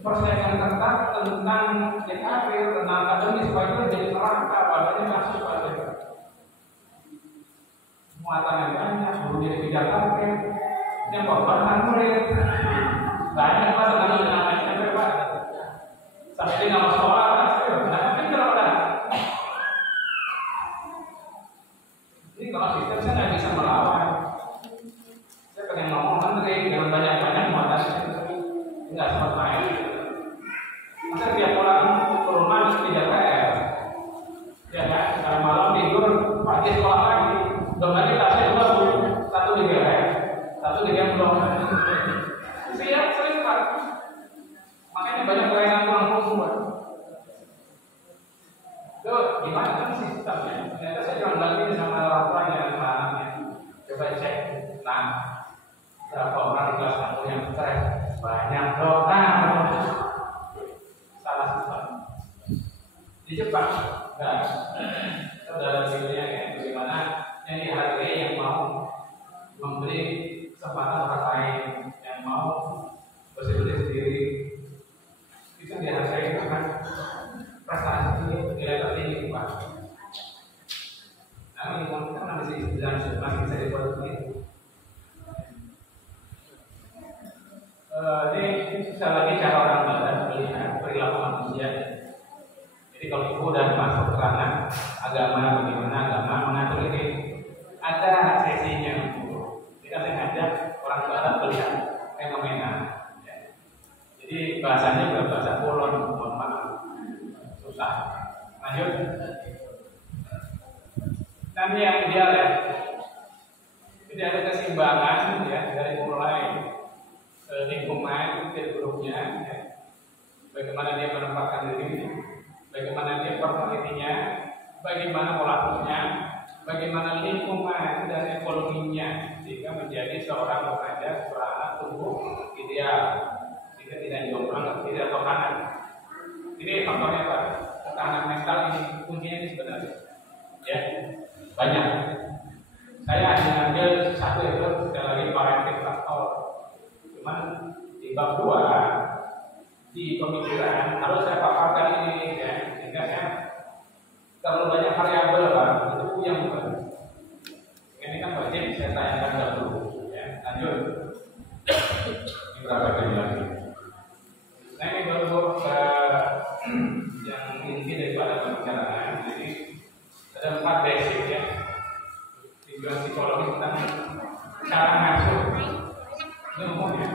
persaingan ketat tentang karir, tentang akademis, supaya itu menjadi neraka, padahal masuk pada muatan yang banyak, gurunya dikejar target, yang korban murid, banyak lah tentang namanya bebas. Sampai di nama sekolah, nah kalau ada. Ini kalau sistem saya nggak bisa melawan. Saya pengen ngomong menteri, jangan banyak-banyak muatannya, nggak sempat main. Masa tiap orang ke rumah tidak PR, ya kan? Kalau malam tidur, pagi sekolah lagi, belum lagi tasnya 2, 1 digerek, 1 digemblong. Siap sering pak. Makanya banyak kelainan tulang semua. Itu gimana kan sistemnya? Ternyata saya cuma lagi sama orang tuanya dan anaknya. Coba cek. Nah, berapa orang di kelas kamu yang stres? Banyak dong. Nah, salah sistem. Di Jepang, enggak. Kita udah ada videonya ya. Bagaimana yang dihargai yang mau memberi kesempatan orang lain, yang mau bersih-bersih sendiri. Itu dihargai karena prestasi nilai tertinggi pak. Nah ini karena masih bisa dibuat begitu. Ini sekali lagi cara orang Barat melihat perilaku manusia. Jadi kalau ibu udah masuk ke ranah agama, bagaimana agama mengatur ini, ada sesinya. Kita ngajak orang Barat melihat fenomena. Jadi bahasanya berbahasa Polon, mohon maaf. Susah. Lanjut. Dan yang ideal ya. Jadi ada keseimbangan ya dari mulai lingkungan ke grupnya, ya. Bagaimana dia menempatkan diri, bagaimana dia personalitinya, bagaimana pola pikirnya, bagaimana lingkungan dan ekonominya, sehingga menjadi seorang remaja beranak tumbuh ketahanan mental ini kuncinya ini sebenarnya, ya banyak. Saya hanya ambil satu itu sekali lagi parenting faktor. Cuman di bab 2 di pemikiran harus saya paparkan ini, ya, sehingga saya terlalu banyak variabel Pak, itu yang bukan. Ini kan wajib saya tanyakan dahulu, ya. Lanjut. Ini berapa kali lagi? Nah ini baru yang inti daripada pembicaraan. Jadi ada 4 basic, ya. Tujuan psikologi tentang cara masuk. Ini umum, ya.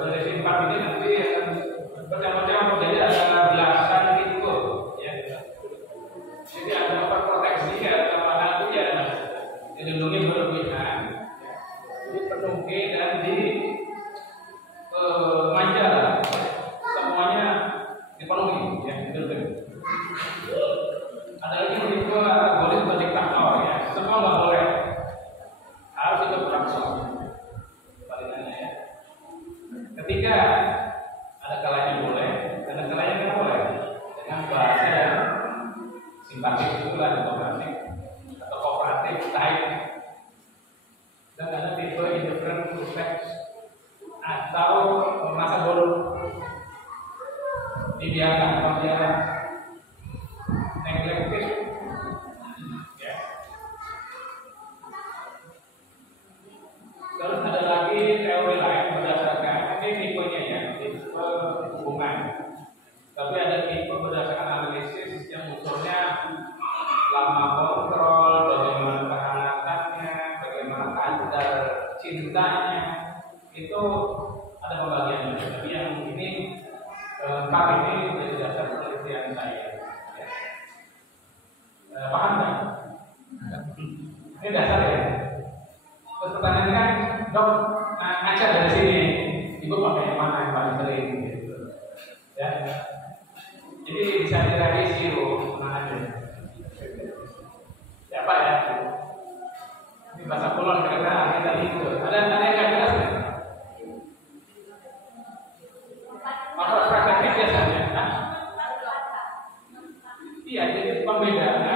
Dari 4 ini nanti akan macam-macam, jadi ada belasan gitu, ya. Jadi ada overproteksi, ada mana itu ya dilindungi berlebihan. Jadi penuh dan di manja, semuanya dipenuhi, ya. Ada lagi tipe boleh sebagai faktor, ya. Semua nggak boleh, harus itu faktor. Balikannya, ya. Ketiga, ada kalanya boleh, ada kalanya tidak boleh. Dengan bahasa yang simpatik itulah atau kooperatif type. Dan ada tipe indifferent prefect atau masa bodoh, dibiarkan, pembiaran, neglected, ya. Terus ada lagi teori lain berdasarkan ini tipenya, ya, tipe hubungan. Tapi ada tipe berdasarkan analisis yang unsurnya lama kontrol, bagaimana kehangatannya, bagaimana kadar cintanya, itu ada pembagiannya. Tapi yang ini kali ini menjadi dasar penelitian saya. Ya. Paham kan? Ini dasar, ya. Terus pertanyaannya kan, dok, ngaca dari sini, ibu pakai yang mana yang paling sering? Gitu. Ya. Jadi bisa direvisi, mana aja. Siapa, ya? Ini bahasa Kulon kira-kira kita itu. Ada yang nggak jelas nggak? Makro praktek biasanya, kan? Iya, jadi pembedaan.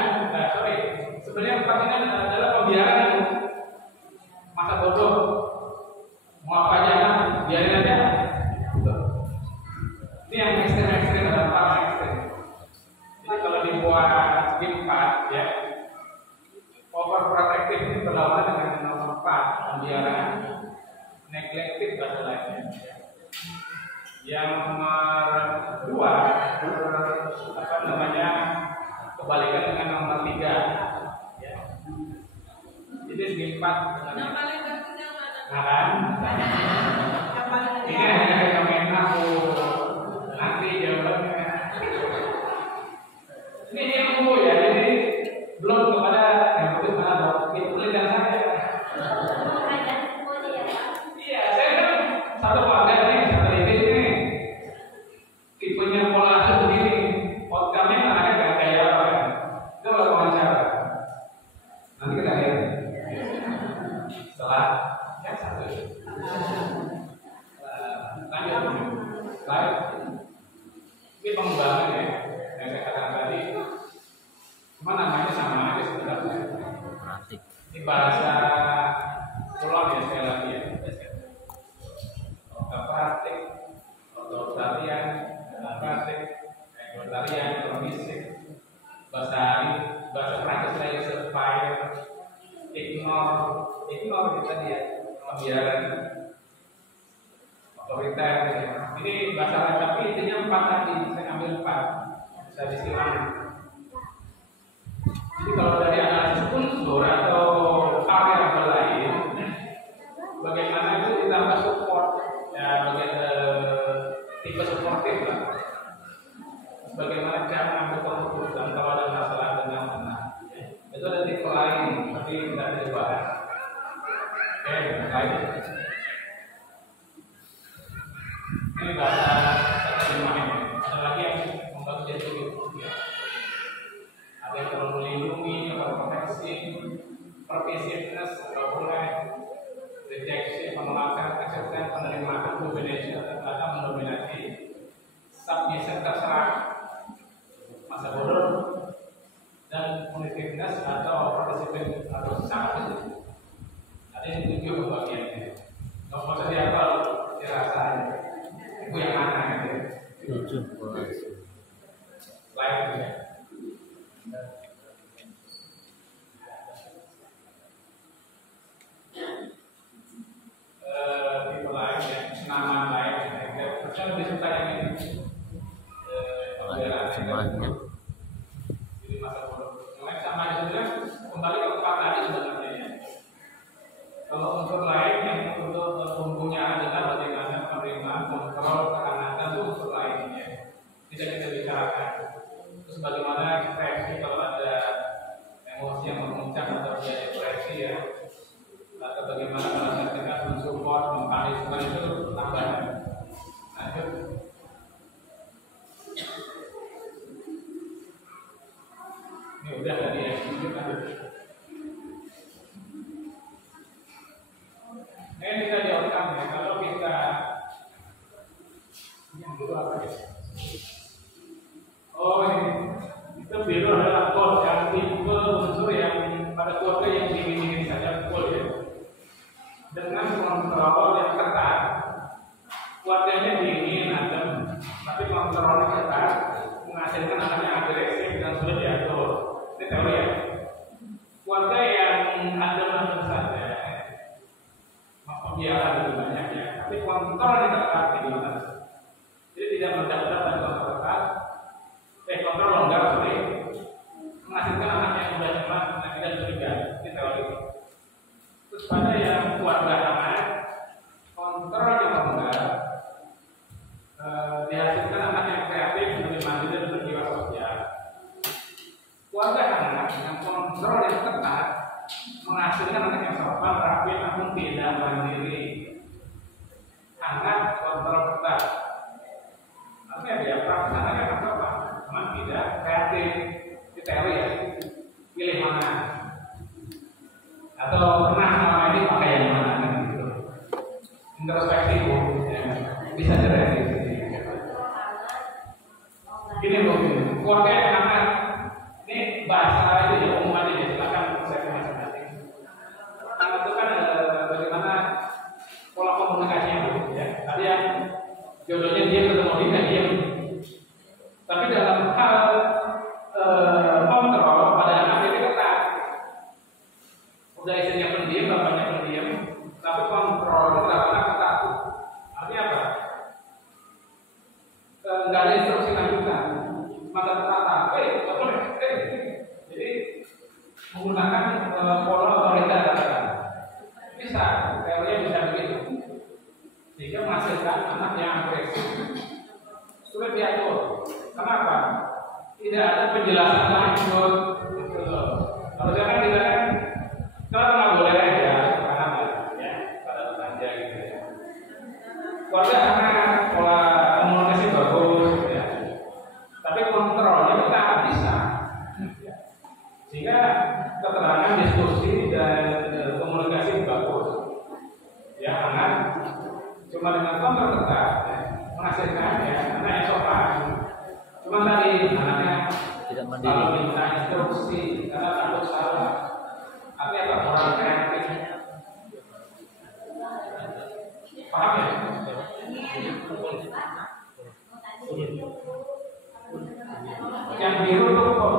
Sebenarnya pertanyaan adalah pembiaran itu. Masa bodoh, mau apa aja kan? Biarin aja. Ini yang ekstrim-ekstrim, ada 4 ekstrim. Jadi kalau dibuat GIM-4, ya, overprotective ini berlawanan dengan nomor 4, pembiaran, neglected bahasa lainnya. Yang nomor 2, kebalikan dengan nomor 3, ya. Jadi segi 4 yang paling bagus yang mana? Nah kan? Ini hanya rekomen aku nanti jawabannya. Ini ilmu, ya, jadi belum kepada yang penting mana itu penelitian saya. Iya, saya kan satu keluarga nih, satu ini nih, tipenya pola asuh begini, outcome-nya anaknya gak kayak apa ya? Itu kalau wawancara, nanti kita lihat setelah yang satu. Lanjut, slide. Ini pengembangan, ya, yang saya katakan tadi. Cuma namanya sama aja sebenarnya. Ini bahasa Kulon, ya, sekali lagi, ya. Praktik, otoritarian, praktik, egalitarian, permisif, bahasa Prancis lain survive, ignore kita dia pembiaran, otoriter. Ini bahasa lain, tapi intinya 4 tadi, saya ambil 4, bisa disilang. Jadi kalau dari analisis unsur atau variabel lain, bagaimana itu ditambah support, ya, tipe suportif lah. Bagaimana cara mengambil keputusan kalau ada masalah dengan anak. Itu ada tipe lain, tapi tidak dibahas. Oke, lain. Ini bahasa terjemahan. Ada lagi yang membantu jadi begitu. Ada yang perlu melindungi, overproteksi, pervasiveness, boleh, rejection, penolakan, acceptance, penerimaan, domination, atau mendominasi, submission, terserah. Saya setuju pembagiannya. Nggak mau jadi apa? Dirasanya. Itu yang mana gitu? Tujuh. Live ya. Tipe live ya, nama live. Saya lebih suka yang ini. Semuanya. Jadi masa bodoh. Yang sama juga kembali ke tempat tadi sebenarnya. Ya. Kalau unsur lain yang untuk bumbunya adalah bagaimana penerimaan kontrol kehangatan itu unsur lainnya. Tidak kita bicarakan. Terus bagaimana ekspresi kalau ada emosi yang memuncak atau dia depresi ya. Atau bagaimana kalau kita mensupport, mengkariskan itu tambahan. Lanjut. Ini udah tadi ya, lanjut. Ini bisa diorkan ya, kalau kita yang dulu apa ya? Oh ini, itu biru adalah kol yang tipe unsur yang pada keluarga yang dingin-dingin saja kol ya. Dengan kontrol yang ketat, keluarganya dingin, adem, tapi kontrolnya ketat, menghasilkan anaknya agresif dan sulit diatur. Ini teori ya. Keluarga yang adem saja, pembiaran lebih banyak ya, tapi kontrolnya ketat gitu kan. Jadi tidak mendadak dan kontrol ketat, kontrol longgar sorry, menghasilkan anak yang mudah cemas dan tidak curiga. Ini teori. Terus pada yang keluarga anak, kontrol yang longgar, dihasilkan anak yang kreatif, lebih mandiri dan berjiwa sosial. Keluarga anak dengan kontrol yang ketat menghasilkan anak yang sopan, rapi, namun tidak mandiri. Anak kontrol ketat. Artinya dia praktis anaknya akan sopan, namun tidak kreatif. Di teori ya, pilih mana? Atau pernah selama ini pakai yang mana? Gitu. Introspeksi ya. Bisa direvisi. Gini bu, keluarga anak ini bahasa itu ya umum aja ya, silakan saya masing-masing. Anak itu kan bagaimana pola komunikasinya bu, ya. Tadi yang jodohnya dia ketemu dia diam. Tapi dalam hal kontrol pada anak ini ketat. Udah istrinya pendiam, bapaknya pendiam, tapi kontrol itu terlalu ketat. Artinya apa? Nggak ada instruksi lanjutan, maka tertata. Jadi menggunakan pola otoriter katakan. Bisa, teorinya bisa begitu. Sehingga menghasilkan anak yang agresif, sulit diatur. Kenapa? Tidak ada penjelasan lanjut. Kalau jangan kita kan, kalau nggak boleh ya, karena ya, pada belanja gitu ya. Keluarga anak pola komunikasi bagus, ya. Tapi kontrolnya kita bisa. Ya. Sehingga keterangan diskusi dan komunikasi bagus. Ya, anak cuma dengan kontrol ketat ya, menghasilkan ya, anak yang sopan. Cuma tadi anaknya tidak mandiri. Kalau minta instruksi karena takut salah. Tapi apa orang kreatif? Paham ya? Yang biru itu kok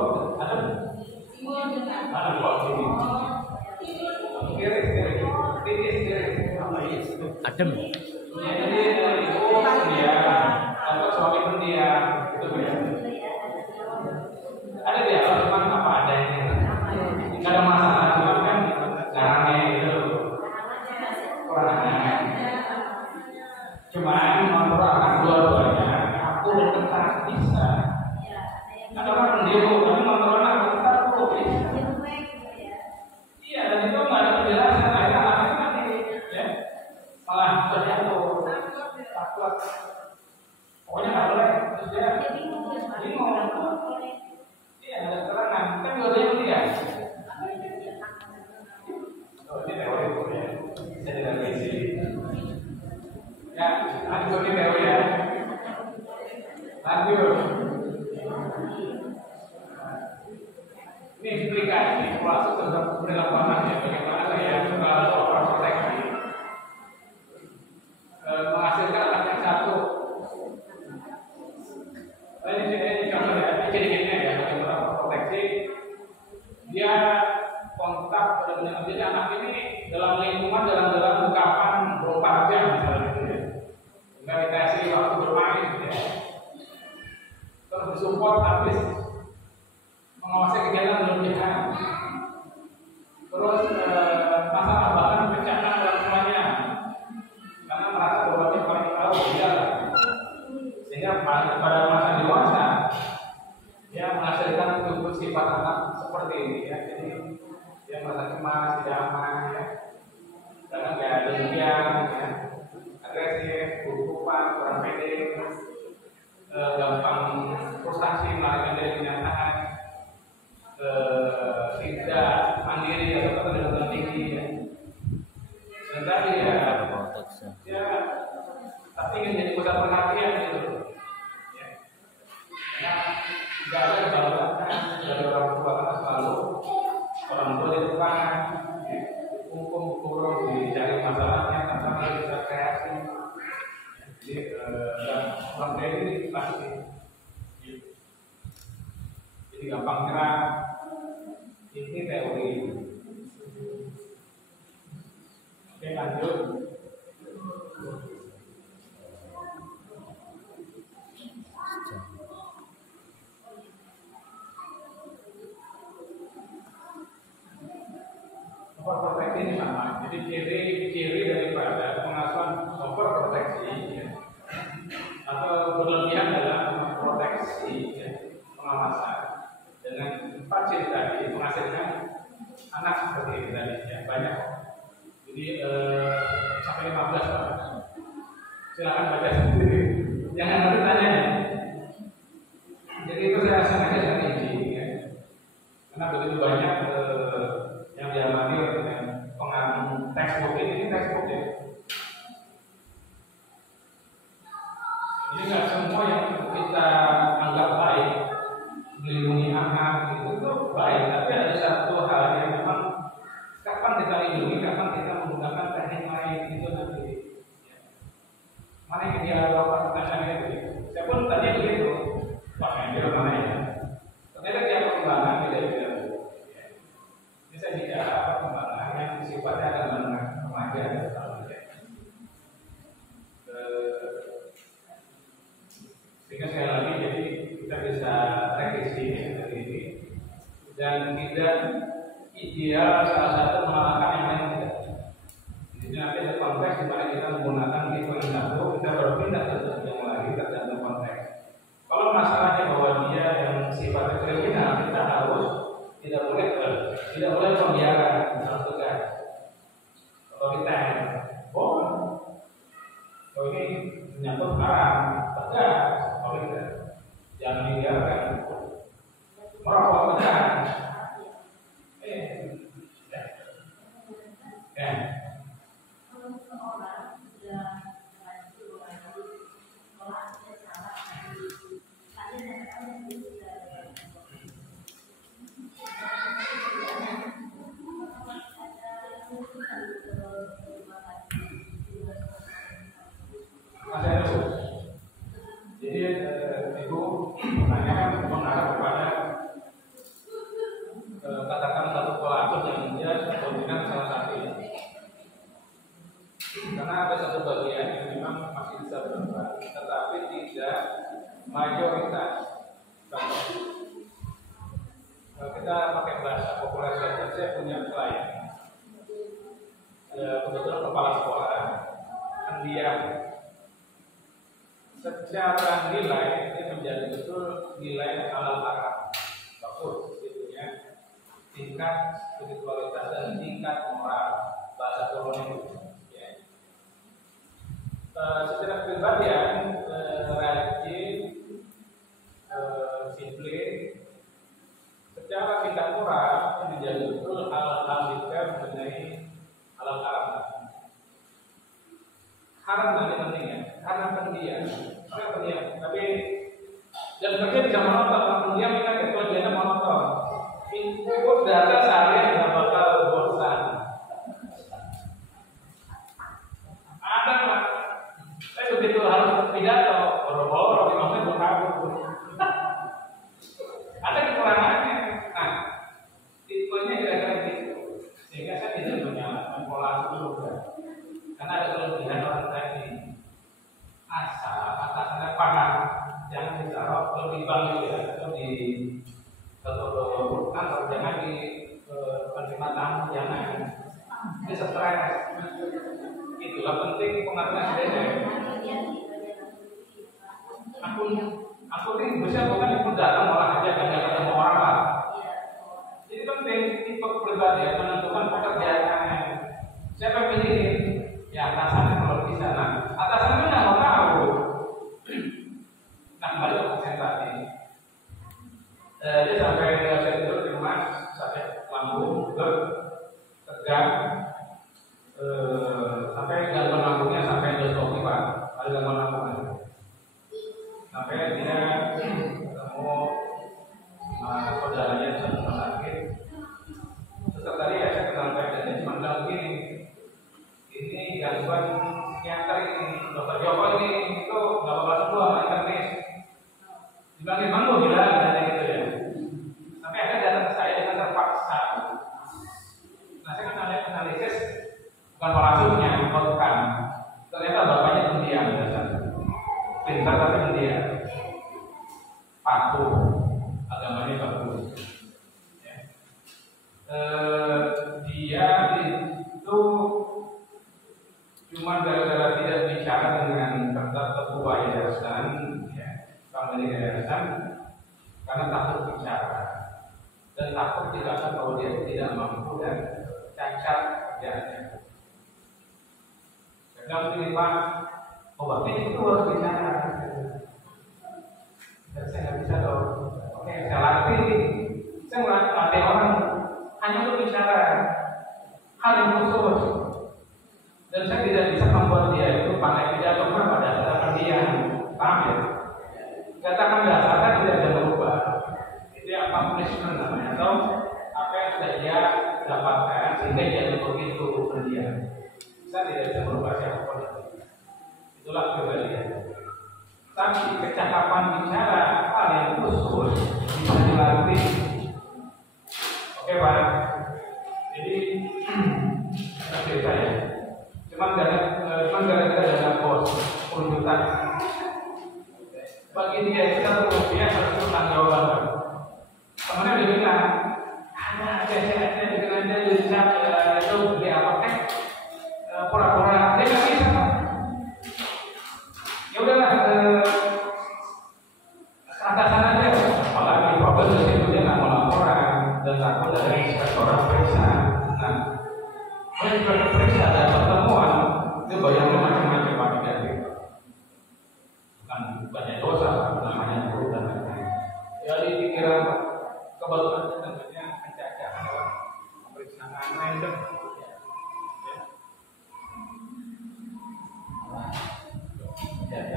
ada dua sini. Kiri, Adem. jadi itu dia atau suami pendiam itu ya. Ada dia cuma apa adanya. Nggak ada masalah cuma kan caranya itu kurangnya. Cuman memperolehkan dua-duanya aku dan ketat bisa. Ada orang pendiam tapi memperolehkan ketat aku bisa. Iya dan itu nggak ada penjelasan akhirnya anaknya mati ya malah terjatuh takut pokoknya nggak boleh terus dia bingung iya ada keterangan kan dua-duanya pendiam. Oh ini teori ya bisa direvisi ya lanjut ini teori ya lanjut ini implikasi proses terhadap perilaku anak ya bagaimana saya kalau proses ya. Agresif, berkupan, kurang pede, gampang frustasi melarikan diri kenyataan, tidak mandiri atau kecenderungan tinggi ya. Sebentar ya, tapi ingin jadi pusat perhatian gitu. Ya. Karena tidak ada kebahagiaan dari orang tua karena selalu orang tua di depan, ya. Hukum dicari masalahnya tanpa bisa kreasi. Jadi orang tua ini pasti, ya. Jadi gampang nyerah. Ini teori. Oke, lanjut. Overproteksi ini sama. Jadi ciri daripada pengasuhan overproteksi ya, atau berlebihan dalam memproteksi ya, pengawasan dengan 4 ciri tadi menghasilkan anak seperti ini tadi ya, banyak. Jadi sampai 15 Pak. Silakan baca sendiri. Jangan nanti tanya ya. Jadi itu saya sengaja dengan izin ya. Karena begitu banyak yang diamati dengan pengambil textbook ini textbook ya. Ini nggak semua yang kita anggap baik melindungi anak itu baik, tapi ada satu hal yang memang kapan kita lindungi, kapan kita menggunakan teknik lain itu nanti. Ya. Mana yang dia lakukan tanya itu? Saya pun tanya begitu, Pak Mendir mana ya? Ternyata dia perkembangan beda-beda. Ini saya bicara perkembangan yang sifatnya akan menengah remaja atau ya. Sehingga sekali lagi jadi kita bisa revisi dari ini dan tidak ideal salah satu mengalahkan yang lain tidak. Jadi nanti ada konteks di mana kita menggunakan tipe yang satu, kita berpindah ke yang lain tergantung konteks. Kalau masalahnya bahwa dia yang sifatnya kriminal, kita harus tidak boleh pembiaran dalam tugas otoriter. Oh ini menyangkut haram, tegas otoriter, jangan dibiarkan. Merokok tegas. Jadi itu menanyakan mengarah kepada katakan satu pelaku yang dia dominan salah satu ya. Karena ada satu bagian yang memang masih bisa berubah, tetapi tidak mayoritas. Contoh, kita pakai bahasa populer saja. Saya punya klien, kebetulan kepala sekolah, dan dia secara nilai dia menjadi betul nilai halal haram bagus itunya, tingkat spiritualitas dan tingkat moral bahasa kolonial ya. Secara pribadian rajin, disiplin, secara tingkat moral menjadi betul hal-hal detail mengenai halal haram. Haram nanti penting ya, karena pendiam. Tapi dan kerja bisa monoton, pendiam ingat ya, kalau dia monoton. Input data sehari nggak bakal bosan. Ada nggak? Saya begitu harus pidato, boro-boro 5 menit berkabut. Ada kekurangannya. Nah, tipenya kira-kira gitu. Sehingga saya tidak menyalahkan pola juga. Karena ada kelebihan orang tadi. Asal atasannya paham, jangan ditaruh lebih banyak ya, atau di kantor, jangan di penerima tamu, jangan. Ini stres. Itulah penting pengaturan SDM. Aku ini bisa bukan ikut datang malah aja kan ketemu orang lah. Jadi penting tipe pribadi menentukan pekerjaannya. Siapa pilih? Ya atasannya sana. Atasannya nggak mau tahu. Nah, kembali ke pasien tadi. Dia sampai saya tidur di rumah, sakit lambung, tegang, sampai gangguan lambungnya sampai endoskopi Pak, ada gangguan lambungnya. Sampai dia ketemu sama saudaranya di rumah sakit. Terus tadi saya kenal baik dan dia cuma bilang begini, ini gangguan psikiater ini, dokter Joko ini itu nggak bakal sembuh sama internis. Dibilang emang gue bilang ada gitu ya. Sampai akhirnya datang ke saya dengan terpaksa. Nah saya kan lihat analisis bukan parasutnya, bukan. Ternyata bapaknya pendiam, pintar tapi pendiam, patuh, agamanya bagus. Ya. Dia itu cuma gara-gara tidak bicara dengan ketua yayasan, ya, pemilik yayasan, karena takut bicara dan takut dikatakan bahwa dia tidak mampu dan cacat kerjaannya. Saya bilang Pak, obatnya itu harus bicara. Dan saya nggak bisa dong. Oke, saya latih. Saya latih orang hanya untuk bicara hal yang khusus. Dan saya tidak bisa membuat dia itu pakai pidato pada dasar pendiam. Paham ya? Katakan dasarnya tidak bisa berubah. Itu yang punishment namanya, atau apa yang sudah dia dapatkan sehingga dia begitu pendiam. Saya tidak bisa berubah siapapun. Itulah kepribadian. Tapi kecakapan bicara hal yang khusus bisa dilatih. Oke Pak. Jadi cerita ya. Cuman gara-gara dana bos 10 juta. Bagi dia kita rupiah harus tanggung jawab. Kemudian dia bilang, saya dengan dia bisa itu beli apa pura-pura dia nggak bisa. Ya udahlah, atasan aja. Apalagi problem di situ dia nggak mau laporan dan takut dari inspektorat periksa. Nah, kalau inspektorat periksa ada pertemuan, itu bayarnya macam-macam Pak tidak. Bukannya dosa, namanya buruk dan lain-lain. Jadi pikiran kebetulan tentunya pencacahan pemeriksaan random. Ya.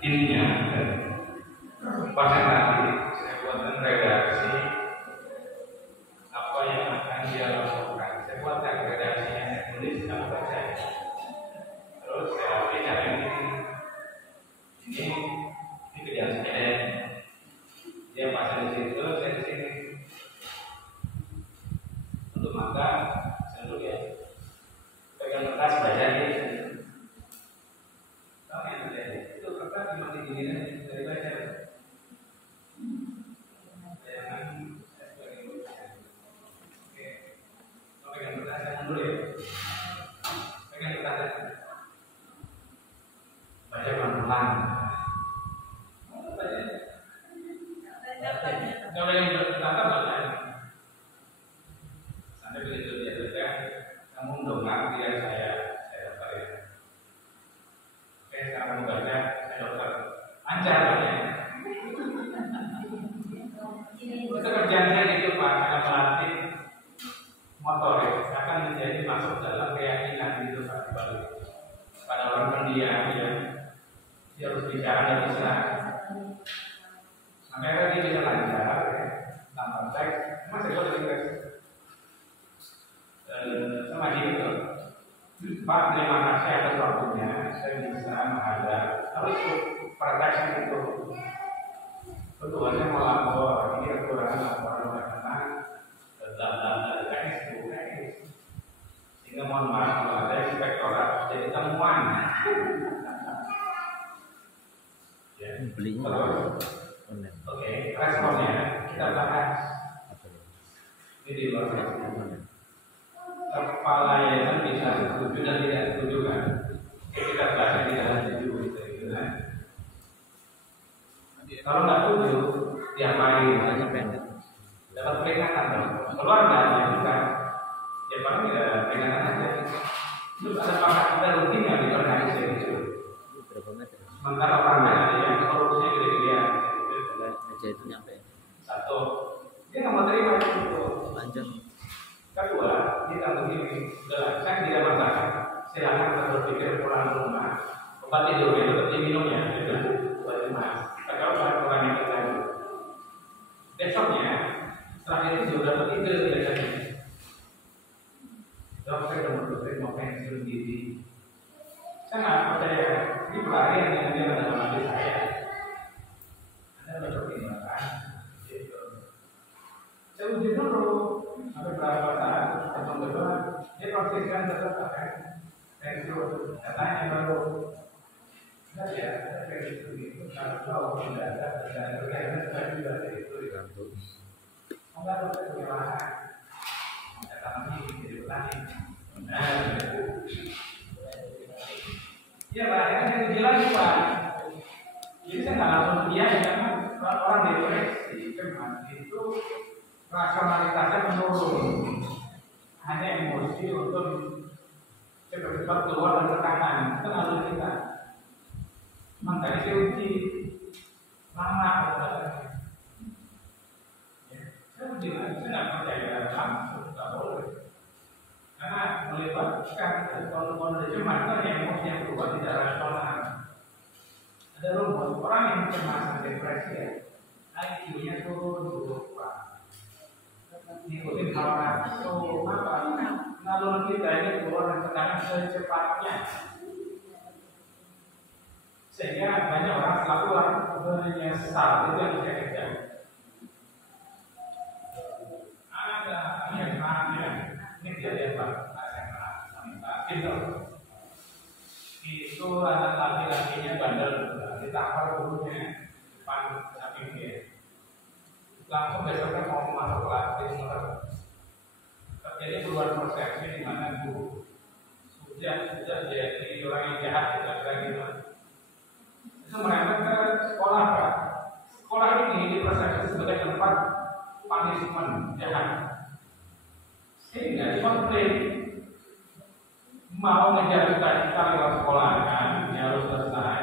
Intinya pasien tadi saya buatkan redaksi apa yang akan dia lakukan. Saya buatkan redaksinya, saya tulis kamu baca. Terus saya bicara ini kerjaan saya. Dia pasang di situ, saya di sini. Untuk makan, saya dulu ya. Pegang kertas baca di sini. Tahu yang terjadi? Itu kertas cuma digini dari baca. Jangan saya sebagai baca. Oke. Kalau pegang kertas saya dulu ya. Pegang kertas. Baca pelan-pelan. Kalau yang berkata baca. Sampai begitu dia tegang, kamu dongak dia saya dokter. Oke, sekarang kamu baca, saya dokter. Lancar ya. Itu kerjaan saya itu Pak, saya melatih motorik akan menjadi masuk dalam keyakinan itu Pak. Pada orang pendiam ya, dia harus bicara dan bisa. Makanya dia bisa lancar ya, tanpa seks. Masih boleh seks. Sama gitu. Pak, terima kasih atas waktunya. Saya bisa menghadap. Harus praktekkan itu. Betul, saya mau lapor. Ini kekurangan laporan karena data teknis. Sehingga mohon maaf kalau ada inspektorat jadi temuan. Ya. Belinya. Oke, responnya. kita bahas ini di luar kepala yayasan bisa setuju dan tidak setuju kan? Kita bahas di dalam setuju gitu kan? Kalau nggak setuju, diapain? Dapat peringatan dong. Keluar nggak juga? Ya paling ya peringatan aja. Terus ada pakar kita rutin nggak di organisasi itu? Sementara orang lain ada yang korupsinya gede-gedean. Aja itu nyampe. Satu, dia nggak mau terima itu. Panjang. Kedua, kita begini, udah saya tidak masalah. Silakan kita berpikir pulang rumah. Obat tidur itu tetap diminum ya, buat rumah. Kalau orang yang terlalu, besoknya setelah itu sudah dapat ide biasanya. Dokter dokter mau pensiun diri. Saya nggak percaya ini pelarian yang dia ada dalam hati saya. Anda berpertimbangkan. Saya uji dulu sampai berapa saat atau berdua dia konsisten tetap akan pensiun. Katanya baru enggak ya, pensiun itu kalau tidak ada kegiatan saya juga itu dibantu. Enggak ada kegiatan. Ada kami jadi petani. Iya Pak, kan yang jelas Pak. Jadi saya nggak langsung iya karena orang depresi kan itu rasionalitasnya menurun, hanya emosi untuk cepat-cepat keluar dari tekanan itu harus kita. Makanya saya uji lama saya uji lagi, saya nggak percaya langsung nggak boleh. Karena melibatkan kondisi cemas yang emosi yang berubah tidak rasional. Ada rumus orang yang cemas dan depresi ya, IQ-nya turun 24. Ikutin hal nafsu apa? Naluri kita ini keluar dari tekanan secepatnya. Sehingga banyak orang melakukan menyesal itu yang saya kerja. Ada yang ini kejadian Pak SMA itu anak laki-lakinya bandel ditampar gurunya depan samping dia langsung besoknya mau masuk kelas di motor terjadi perubahan persepsi di mana guru sudah jadi orang yang jahat kira-kira gitu itu merembet ke sekolah Pak. Sekolah ini dipersepsi sebagai tempat punishment jahat sehingga konflik mau menjatuhkan kita lewat sekolah kan dia harus selesai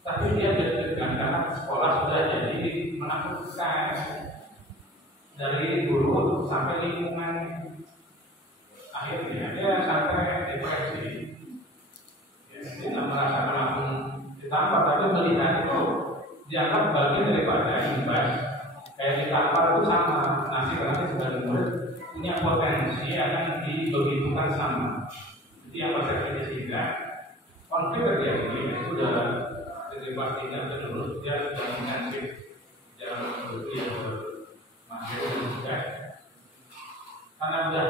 tapi dia deg-degan karena sekolah sudah jadi menakutkan dari guru sampai lingkungan akhirnya dia sampai depresi dia tidak merasakan langsung ditampar tapi melihat itu dianggap bagian daripada imbas kayak ditampar itu sama nasi sebagai murid punya potensi akan dibegitukan sama. Jadi yang persepsi sehingga konflik terjadi itu sudah kelas 3 terus dia sudah intensif dalam berpikir masuk juga karena sudah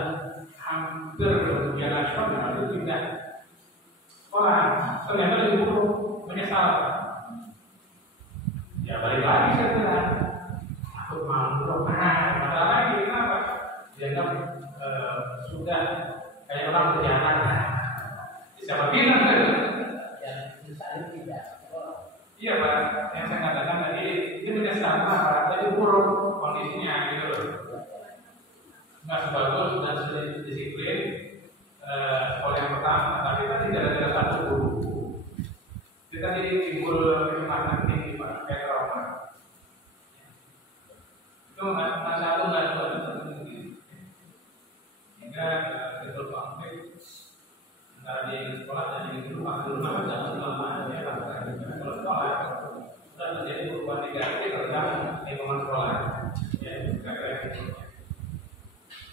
hampir ujian nasional itu tidak sekolah ternyata lebih buruk menyesal ya balik lagi saya bilang aku mau masalah lagi kenapa dianggap sudah kayak orang berjalan. Siapa bilang kan? Ya, misalnya tidak. Iya Pak, yang saya katakan tadi ini menyesal Pak, tadi buruk kondisinya gitu loh. Nggak sebagus dan disiplin sekolah yang pertama, tapi tadi gara-gara satu guru kita jadi timbul kecemasan tinggi Pak, kayak trauma. Itu nggak satu nggak dua. Sehingga itu konflik antara di sekolah dan di rumah jangan lama ya kalau sekolah sudah terjadi perubahan negatif tentang lingkungan sekolah ya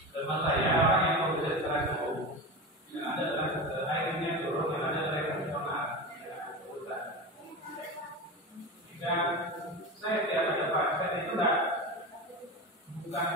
teman saya orang yang mau bisa secara cukup yang ada adalah airnya turun yang ada adalah emosional sehingga saya tidak ada pasien itu bukan